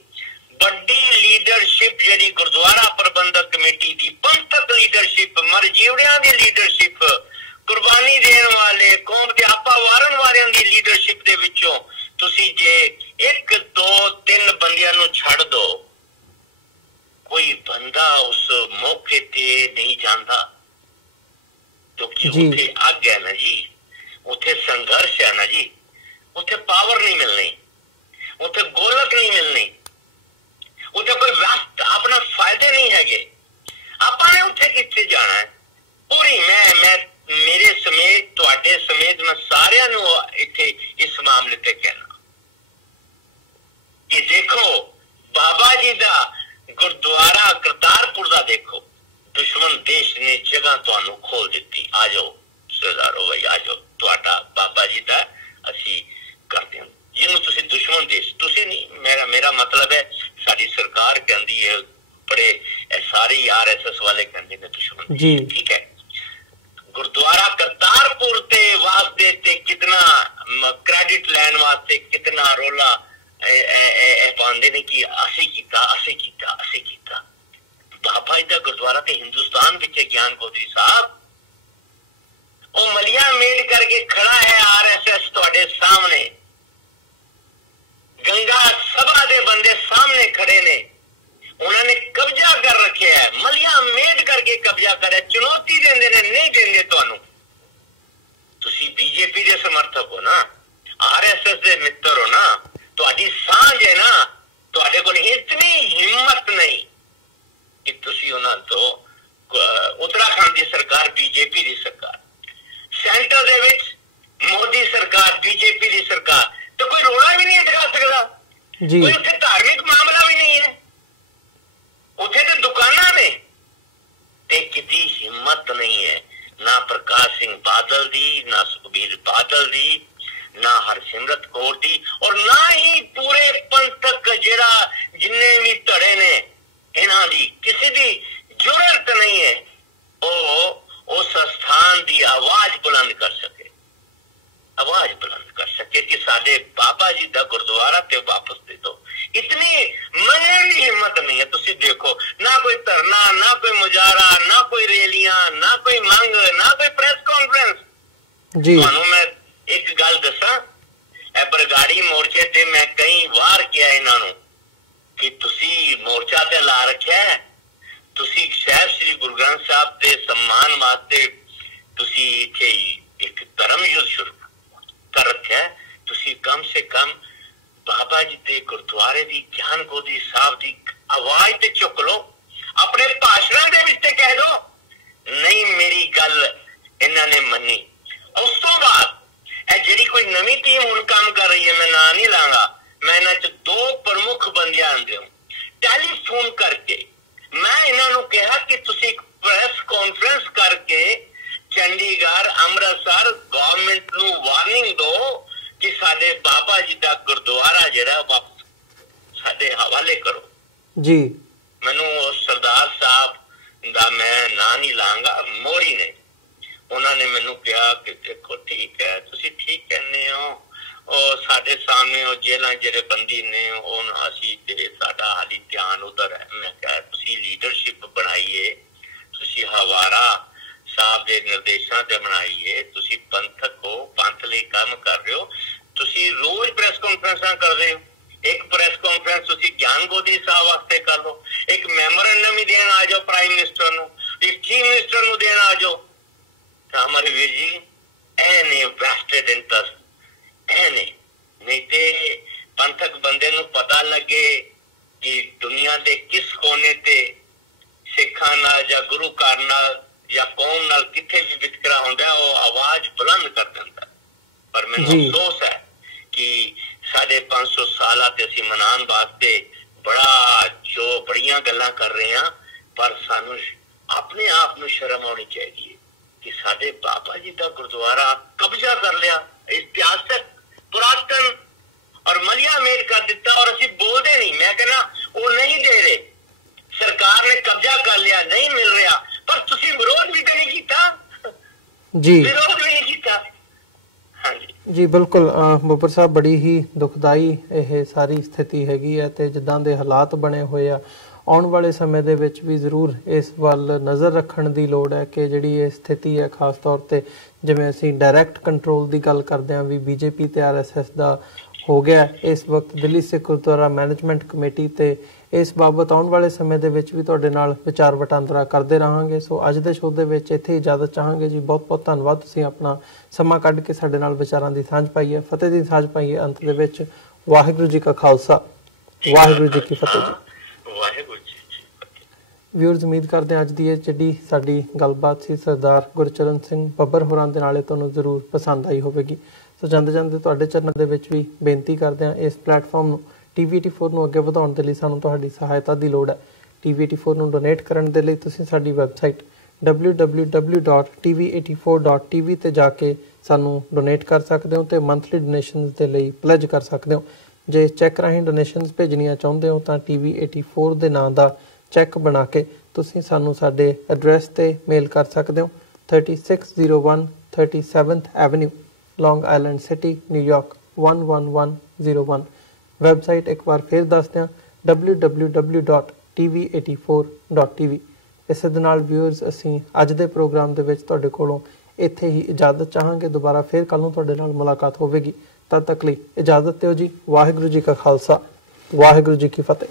ਵੱਡੀ ਲੀਡਰਸ਼ਿਪ ਜਿਹੜੀ ਗੁਰਦੁਆਰਾ ਪ੍ਰਬੰਧਕ ਕਮੇਟੀ ਦੀ, ਪੰਥਕ ਲੀਡਰਸ਼ਿਪ, ਮਰਜੀਵੜਿਆਂ ਦੀ ਲੀਡਰਸ਼ਿਪ, ਕੁਰਬਾਨੀ ਦੇਣ ਵਾਲੇ, ਕੌਮ ਦੇ ਆਪਾ ਵਾਰਨ ਵਾਲਿਆਂ ਦੀ ਲੀਡਰਸ਼ਿਪ ਦੇ ਵਿੱਚੋਂ ਤੁਸੀਂ ਜੇ 1 2 3 ਬੰਦਿਆਂ ਨੂੰ ਛੱਡ ਦੋ, ਕੋਈ ਬੰਦਾ ਉਸ ਮੌਕੇ ਤੇ ਨਹੀਂ ਜਾਂਦਾ, ਕਿਉਂਕਿ ਉੱਥੇ ਅੱਗ ਹੈ ਨਾ ਜੀ, ਉੱਥੇ ਸੰਘਰਸ਼ ਹੈ ਨਾ ਜੀ, ਉੱਥੇ ਪਾਵਰ ਨਹੀਂ ਮਿਲਣੀ, ਉੱਥੇ ਗੋਲਕ ਨਹੀਂ ਮਿਲਣੀ, ਉੱਥੇ ਕੋਈ ਵਕਤ ਆਪਣਾ ਫਾਇਦੇ ਨਹੀਂ ਹੈਗੇ। ਆਪਾਂ ਨੇ ਉੱਥੇ ਕਿੱਥੇ ਜਾਣਾ ਹੈ? ਪੂਰੀ ਮੈਂ ਮੇਰੇ ਸਮੇਤ, ਤੁਹਾਡੇ ਸਮੇਤ, ਮੈਂ ਸਾਰਿਆਂ ਨੂੰ ਇੱਥੇ ਇਸ ਮਾਮਲੇ ਤੇ ਕਹਿਣਾ ਕਿ ਦੇਖੋ, ਬਾਬਾ ਜੀ ਦਾ ਗੁਰਦੁਆਰਾ ਕਰਤਾਰਪੁਰ ਦਾ ਦੇਖੋ, ਦੁਸ਼ਮਣ ਦੇਸ਼ ਨੇ ਜਗ੍ਹਾ ਤੁਹਾਨੂੰ ਖੋਲ ਦਿੱਤੀ। ਆ ਜਾਓ ਸਰਦਾਰੋ ਭਾਈ, ਆ ਜਾਓ, ਤੁਹਾਡਾ ਬਾਬਾ ਜੀ ਦਾ ਅਸੀਂ ਕਰਦੇ ਹਾਂ। ਜਿਹਨੂੰ ਤੁਸੀਂ ਦੁਸ਼ਮਣ ਦੇਸ਼, ਤੁਸੀਂ ਨਹੀਂ, ਮੇਰਾ ਮਤਲਬ ਹੈ ਸਾਡੀ ਸਰਕਾਰ ਕਹਿੰਦੀ ਹੈ, ਬੜੇ ਸਾਰੇ RSS ਵਾਲੇ ਕਹਿੰਦੇ ਨੇ ਦੁਸ਼ਮਣ ਜੀ, ਠੀਕ ਹੈ। ਗੁਰਦੁਆਰਾ ਕਰਤਾਰਪੁਰ ਤੇ ਵਾਸਤੇ ਤੇ ਕਿਤਨਾ ਕ੍ਰੈਡਿਟ ਲੈਣ ਵਾਸਤੇ ਕਿਤਨਾ ਰੋਲਾ ਪਾਉਂਦੇ ਨੇ ਕਿ ਅਸੀਂ ਕੀਤਾ। ਬਾਬਾ ਜੀ ਦਾ ਗੁਰਦੁਆਰਾ ਤੇ ਹਿੰਦੁਸਤਾਨ ਵਿੱਚ ਗਿਆਨ ਗੋਦਰੀ ਸਾਹਿਬ, ਉਹ ਮਲਿਆ ਮੇਟ ਕਰਕੇ ਖੜਾ ਹੈ RSS ਤੁਹਾਡੇ ਸਾਹਮਣੇ, ਗੰਗਾ ਸਭਾ ਦੇ ਬੰਦੇ ਸਾਹਮਣੇ ਖੜੇ ਨੇ, ਉਹਨਾਂ ਨੇ ਕਬਜ਼ਾ ਕਰ ਰੱਖਿਆ ਹੈ, ਮਲਿਆ ਮੇਟ ਕਰਕੇ ਕਬਜ਼ਾ ਕਰਿਆ, ਚੁਣੌਤੀ ਦਿੰਦੇ ਨੇ, ਨਹੀਂ ਦਿੰਦੇ ਤੁਹਾਨੂੰ। ਤੁਸੀਂ BJP ਦੇ ਸਮਰਥਕ ਹੋ ਨਾ, RSS ਦੇ ਮਿੱਤਰ ਹੋ ਨਾ, ਤੁਹਾਡੀ ਸਾਂਝ ਹੈ ਨਾ, ਤੁਹਾਡੇ ਕੋਲ ਇਤਨੀ ਹਿੰਮਤ ਨਹੀਂ ਕਿ ਤੁਸੀਂ ਉਹਨਾਂ ਤੋਂ, ਉੱਤਰਾਖੰਡ ਦੀ ਸਰਕਾਰ BJP ਦੀ ਸਰਕਾਰ, ਸੈਂਟਰ ਦੇ ਵਿੱਚ ਮੋਦੀ ਸਰਕਾਰ BJP ਦੀ ਸਰਕਾਰ, ਤੇ ਕੋਈ ਰੋਣਾ ਵੀ ਨਹੀਂ ਦਿਖਾ ਸਕਦਾ। ਕੋਈ ਉੱਥੇ ਧਾਰਮਿਕ ਮਾਮਲਾ ਵੀ ਨਹੀਂ ਹੈ, ਉੱਥੇ ਤੇ ਦੁਕਾਨਾਂ ਨੇ, ਤੇ ਕਿਤੇ ਹਿੰਮਤ ਨਹੀਂ ਹੈ ਨਾ ਪ੍ਰਕਾਸ਼ ਸਿੰਘ ਬਾਦਲ ਦੀ, ਨਾ ਸੁਖਬੀਰ ਬਾਦਲ ਦੀ, ਨਾ ਹਰਸਿਮਰਤ ਕੌਰ ਦੀ, ਔਰ ਨਾ ਹੀ ਪੂਰੇ ਪੰਥਕ ਜਿਹੜਾ ਜਿੰਨੇ ਵੀ ਧੜੇ ਨੇ ਇਹਨਾਂ ਦੀ, ਕਿਸੇ ਦੀ ਜ਼ਰੂਰਤ ਨਹੀਂ ਹੈ ਉਹ ਉਸ ਸਥਾਨ ਦੀ ਆਵਾਜ਼ ਬੁਲੰਦ ਕਰ ਸਕੇ ਕਿ ਸਾਡੇ ਬਾਬਾ ਜੀ ਦਾ ਗੁਰਦੁਆਰਾ ਤੇ ਵਾਪਸ ਦੇ ਦੋ। ਇਤਨੀ ਮੰਨਣ ਦੀ ਹਿੰਮਤ ਨਹੀਂ ਹੈ। ਤੁਸੀਂ ਦੇਖੋ, ਨਾ ਕੋਈ ਧਰਨਾ, ਨਾ ਕੋਈ ਮੁਜ਼ਾਹਰਾ, ਨਾ ਕੋਈ ਰੈਲੀਆਂ, ਨਾ ਕੋਈ ਮੰਗ, ਨਾ ਕੋਈ ਪ੍ਰੈਸ ਕਾਨਫਰੰਸ। ਤੁਹਾਨੂੰ ਮੈਂ ਇੱਕ ਗੱਲ ਦੱਸਾਂ, ਇਹ ਬਰਗਾੜੀ ਮੋਰਚੇ ਤੇ ਮੈਂ ਕਈ ਵਾਰ ਕਿਹਾ ਇਹਨਾਂ ਨੂੰ ਕਿ ਤੁਸੀਂ ਮੋਰਚਾ ਤੇ ਲਾ ਰੱਖਿਆ, ਤੁਸੀਂ ਸਾਹਿਬ ਸ੍ਰੀ ਗੁਰੂ ਗ੍ਰੰਥ ਸਾਹਿਬ ਦੇ ਸਨਮਾਨ ਵਾਸਤੇ ਤੁਸੀਂ ਇੱਥੇ ਇੱਕ ਧਰਮ ਯੁੱਧ ਸ਼ੁਰੂ ਕਰ ਰੱਖਿਆ, ਤੁਸੀਂ ਕਮ ਸੇ ਕਮ ਬਾਬਾ ਜੀ ਦੇ ਗੁਰਦੁਆਰੇ ਦੀ ਗਿਆਨ ਗੋਦੀ ਸਾਹਿਬ ਦੀ ਆਵਾਜ਼ ਤੇ ਚੁੱਕ ਲਓ, ਆਪਣੇ ਭਾਸ਼ਣਾਂ ਦੇ ਵਿੱਚ ਤੇ ਕਹਿ ਦੋ। ਨਹੀਂ, ਮੇਰੀ ਗੱਲ ਇਹਨਾਂ ਨੇ ਮੰਨੀ। ਉਸ ਤੋਂ ਬਾਅਦ ਇਹ ਜਿਹੜੀ ਕੋਈ ਨਵੀਂ ਟੀਮ ਹੁਣ ਕੰਮ ਕਰ ਰਹੀ ਹੈ, ਮੈਂ ਨਾਂ ਨਹੀਂ ਲਾਂਗਾ, ਮੈਂ ਇਹਨਾਂ ਚ 2 ਪ੍ਰਮੁੱਖ ਬੰਦਿਆਂ ਆਂਦੇ ਹਾਂ, ਟੈਲੀਫੋਨ ਕਰਕੇ ਮੈਂ ਇਹਨਾਂ ਨੂੰ ਕਿਹਾ ਕਿ ਤੁਸੀਂ ਇੱਕ ਪ੍ਰੈਸ ਕਾਨਫਰੰਸ ਕਰਕੇ ਚੰਡੀਗੜ੍ਹ, ਅੰਮ੍ਰਿਤਸਰ ਗਵਰਨਮੈਂਟ ਨੂੰ ਵਾਰਨਿੰਗ ਦੋ ਸਾਡੇ ਬਾਬਾ ਜੀ ਦਾ ਗੁਰਦੁਆਰਾ ਜਿਹੜਾ ਵਾਪਸ ਸਾਡੇ ਹਵਾਲੇ ਕਰੋ ਜੀ। ਮੈਨੂੰ ਸਰਦਾਰ ਸਾਹਿਬ ਦਾ ਮੈਂ ਨਾਂ ਨਹੀਂ ਲਾਂਗਾ, ਮੋਰੀ ਨੇ, ਉਹਨਾਂ ਨੇ ਮੈਨੂੰ ਕਿਹਾ ਕਿ ਦੇਖੋ ਠੀਕ ਹੈ, ਤੁਸੀਂ ਠੀਕ ਕਹਿੰਦੇ ਹੋ, ਉਹ ਸਾਡੇ ਸਾਹਮਣੇ ਉਹ ਜੇਲਾਂ ਜਿਹੜੇ ਬੰਦੀ ਨੇ ਉਹ ਅਸੀਂ ਤੇ ਸਾਡਾ ਹਾਲੀ ਧਿਆਨ ਉਧਰ ਹੈ। ਮੈਂ ਕਿਹਾ ਤੁਸੀਂ ਲੀਡਰਸ਼ਿਪ ਬਣਾਈਏ, ਤੁਸੀਂ ਹਵਾਰਾ ਸਾਹਿਬ ਦੇ ਨਿਰਦੇਸ਼ਾਂ ਤੇ ਬਣਾਈਏ, ਤੁਸੀਂ ਪੰਥਕ ਹੋ, ਪੰਥ ਲਈ ਕੰਮ ਕਰ ਰਹੇ ਹੋ, ਤੁਸੀਂ ਰੋਜ਼ ਪ੍ਰੈਸ ਕਾਨਫਰੰਸਾਂ ਕਰਦੇ ਹੋ, ਇੱਕ ਪ੍ਰੈਸ ਕਾਨਫਰੰਸ ਤੁਸੀਂ ਗਿਆਨ ਗੋਦੀ ਸਾਹਿਬ ਵਾਸਤੇ ਕਰ ਲਓ, ਇੱਕ ਮੈਮੋਰੈਂਡਮ ਹੀ ਦੇਣ ਆ ਜਾਓ ਪ੍ਰਾਈਮ ਮਿਨਿਸਟਰ ਨੂੰ, ਇੱਕ ਚੀਫ ਮਿਨਿਸਟਰ ਨੂੰ ਦੇਣ ਆ ਜਾਓ। ਤਾਂ ਹਮਾਰੇ ਵੀਰ ਜੀ ਇਹ ਨੇ ਵੈਸਟਡ ਇੰਟਰਸਟ, ਇਹ ਨੇ, ਨਹੀਂ ਤੇ ਪੰਥਕ ਬੰਦੇ ਨੂੰ ਪਤਾ ਲੱਗੇ ਕਿ ਦੁਨੀਆ ਦੇ ਕਿਸ ਕੋਨੇ ਤੇ ਸਿੱਖਾਂ ਨਾਲ ਜਾਂ ਗੁਰੂ ਘਰ ਨਾਲ ਜਾਂ ਕੌਮ ਨਾਲ ਕਿੱਥੇ ਵੀ ਵਿਤਕਰਾ ਹੁੰਦਾ ਉਹ ਆਵਾਜ਼ ਬੁਲੰਦ ਕਰ ਦਿੰਦਾ। ਪਰ ਮੈਨੂੰ ਅਫਸੋਸ ਹੈ ਕਿ 550 ਸਾਲਾਂ ਤੇ ਅਸੀਂ ਮਨਾਉਣ ਵਾਸਤੇ ਬੜੀਆਂ ਗੱਲਾਂ ਕਰ ਰਹੇ ਹਾਂ, ਪਰ ਸਾਨੂੰ ਆਪਣੇ ਆਪ ਨੂੰ ਸ਼ਰਮ ਆਉਣੀ ਚਾਹੀਦੀ ਹੈ ਕਿ ਸਾਡੇ ਬਾਬਾ ਜੀ ਦਾ ਗੁਰਦੁਆਰਾ ਕਬਜ਼ਾ ਕਰ ਲਿਆ, ਇਤਿਹਾਸਕ ਪੁਰਾਤਨ ਔਰ ਮਲਿਆ ਮੇਲ ਕਰ ਦਿੱਤਾ, ਔਰ ਅਸੀਂ ਬੋਲਦੇ ਨਹੀਂ। ਮੈਂ ਕਹਿੰਦਾ ਉਹ ਨਹੀਂ ਦੇ ਰਹੇ, ਸਰਕਾਰ ਨੇ ਕਬਜ਼ਾ ਕਰ ਲਿਆ, ਨਹੀਂ ਮਿਲ ਰਿਹਾ, ਪਰ ਤੁਸੀਂ ਵਿਰੋਧ ਵੀ ਤਾਂ ਨਹੀਂ ਕੀਤਾ ਜੀ, ਵਿਰੋਧ ਵੀ ਨਹੀਂ ਕੀਤਾ। ਹਾਂਜੀ ਜੀ ਬਿਲਕੁਲ ਬੱਬਰ ਸਾਹਿਬ, ਬੜੀ ਹੀ ਦੁਖਦਾਈ ਇਹ ਸਾਰੀ ਸਥਿਤੀ ਹੈਗੀ ਹੈ ਤੇ ਜਿੱਦਾਂ ਦੇ ਹਾਲਾਤ ਬਣੇ ਹੋਏ ਆ, ਆਉਣ ਵਾਲੇ ਸਮੇਂ ਦੇ ਵਿੱਚ ਵੀ ਜ਼ਰੂਰ ਇਸ ਵੱਲ ਨਜ਼ਰ ਰੱਖਣ ਦੀ ਲੋੜ ਹੈ ਕਿ ਜਿਹੜੀ ਇਹ ਸਥਿਤੀ ਹੈ, ਖਾਸ ਤੌਰ ਤੇ ਜਿਵੇਂ ਅਸੀਂ ਡਾਇਰੈਕਟ ਕੰਟਰੋਲ ਦੀ ਗੱਲ ਕਰਦੇ ਹਾਂ ਵੀ ਬੀਜੇਪੀ ਤੇ RSS ਦਾ ਹੋ ਗਿਆ ਇਸ ਵਕਤ ਦਿੱਲੀ ਸਿੱਖ ਗੁਰਦੁਆਰਾ ਮੈਨੇਜਮੈਂਟ ਕਮੇਟੀ, ਤੇ ਇਸ ਬਾਬਤ ਆਉਣ ਵਾਲੇ ਸਮੇਂ ਦੇ ਵਿੱਚ ਵੀ ਤੁਹਾਡੇ ਨਾਲ ਵਿਚਾਰ ਵਟਾਂਦਰਾ ਕਰਦੇ ਰਹਾਂਗੇ। ਸੋ ਅੱਜ ਦੇ ਸ਼ੋਅ ਦੇ ਵਿੱਚ ਇੱਥੇ ਇਜਾਜ਼ਤ ਚਾਹਾਂਗੇ ਜੀ। ਬਹੁਤ ਬਹੁਤ ਧੰਨਵਾਦ, ਤੁਸੀਂ ਆਪਣਾ ਸਮਾਂ ਕੱਢ ਕੇ ਸਾਡੇ ਨਾਲ ਵਿਚਾਰਾਂ ਦੀ ਸਾਂਝ ਪਾਈ ਹੈ, ਫਤਿਹ ਦੀ ਸਾਂਝ ਪਾਈ ਹੈ। ਅੰਤ ਦੇ ਵਿੱਚ ਵਾਹਿਗੁਰੂ ਜੀ ਕਾ ਖਾਲਸਾ, ਵਾਹਿਗੁਰੂ ਜੀ ਕੀ ਫਤਿਹ ਜੀ। ਵਾਹਿਗੁਰੂ ਜੀ। ਵਿਊਅਰਸ, ਉਮੀਦ ਕਰਦੇ ਹਾਂ ਅੱਜ ਦੀ ਇਹ ਜਿਹੜੀ ਸਾਡੀ ਗੱਲਬਾਤ ਸੀ ਸਰਦਾਰ ਗੁਰਚਰਨ ਸਿੰਘ ਬੱਬਰ ਹੋਰਾਂ ਦੇ ਨਾਲ ਤੁਹਾਨੂੰ ਜ਼ਰੂਰ ਪਸੰਦ ਆਈ ਹੋਵੇਗੀ। ਸੋ ਜਾਂਦੇ ਜਾਂਦੇ ਤੁਹਾਡੇ ਚਰਨਾਂ ਦੇ ਵਿੱਚ ਵੀ ਬੇਨਤੀ ਕਰਦੇ ਹਾਂ, ਇਸ ਪਲੇਟਫਾਰਮ ਨੂੰ TV84 ਨੂੰ ਅੱਗੇ ਵਧਾਉਣ ਦੇ ਲਈ ਸਾਨੂੰ ਤੁਹਾਡੀ ਸਹਾਇਤਾ ਦੀ ਲੋੜ ਹੈ। TV84 ਨੂੰ ਡੋਨੇਟ ਕਰਨ ਦੇ ਲਈ ਤੁਸੀਂ ਸਾਡੀ ਵੈਬਸਾਈਟ www.tv84.tv ਤੇ ਜਾ ਕੇ ਸਾਨੂੰ ਡੋਨੇਟ ਕਰ ਸਕਦੇ ਹੋ ਤੇ ਮੰਥਲੀ ਡੋਨੇਸ਼ਨਸ ਦੇ ਲਈ ਪਲੇਜ ਕਰ ਸਕਦੇ ਹੋ। ਜੇ ਚੈੱਕ ਰਾਹੀਂ ਡੋਨੇਸ਼ਨਸ ਭੇਜਣੀਆਂ ਚਾਹੁੰਦੇ ਹੋ ਤਾਂ TV84 ਦੇ ਨਾਂ ਦਾ ਚੈੱਕ ਬਣਾ ਕੇ ਤੁਸੀਂ ਸਾਨੂੰ ਸਾਡੇ ਐਡਰੈਸ ਤੇ ਮੇਲ ਕਰ ਸਕਦੇ ਹੋ। 3601 37th ਐਵਨਿਊ, ਲੌਂਗ ਆਈਲੈਂਡ ਸਿਟੀ, ਨਿਊਯਾਰਕ 11101। ਵੈਬਸਾਈਟ ਇੱਕ ਵਾਰ ਫਿਰ ਦੱਸਦੇ ਹਾਂ www.tv84.tv। ਇਸੇ ਦੇ ਨਾਲ ਵਿਊਅਰਸ, ਅਸੀਂ ਅੱਜ ਦੇ ਪ੍ਰੋਗਰਾਮ ਦੇ ਵਿੱਚ ਤੁਹਾਡੇ ਕੋਲੋਂ ਇੱਥੇ ਹੀ ਇਜਾਜ਼ਤ ਚਾਹਾਂਗੇ। ਦੁਬਾਰਾ ਫਿਰ ਕੱਲ ਨੂੰ ਤੁਹਾਡੇ ਨਾਲ ਮੁਲਾਕਾਤ ਹੋਵੇਗੀ। ਤਦ ਤੱਕ ਲਈ ਇਜਾਜ਼ਤ ਦਿਓ ਜੀ। ਵਾਹਿਗੁਰੂ ਜੀ ਕਾ ਖਾਲਸਾ, ਵਾਹਿਗੁਰੂ ਜੀ ਕੀ ਫਤਿਹ।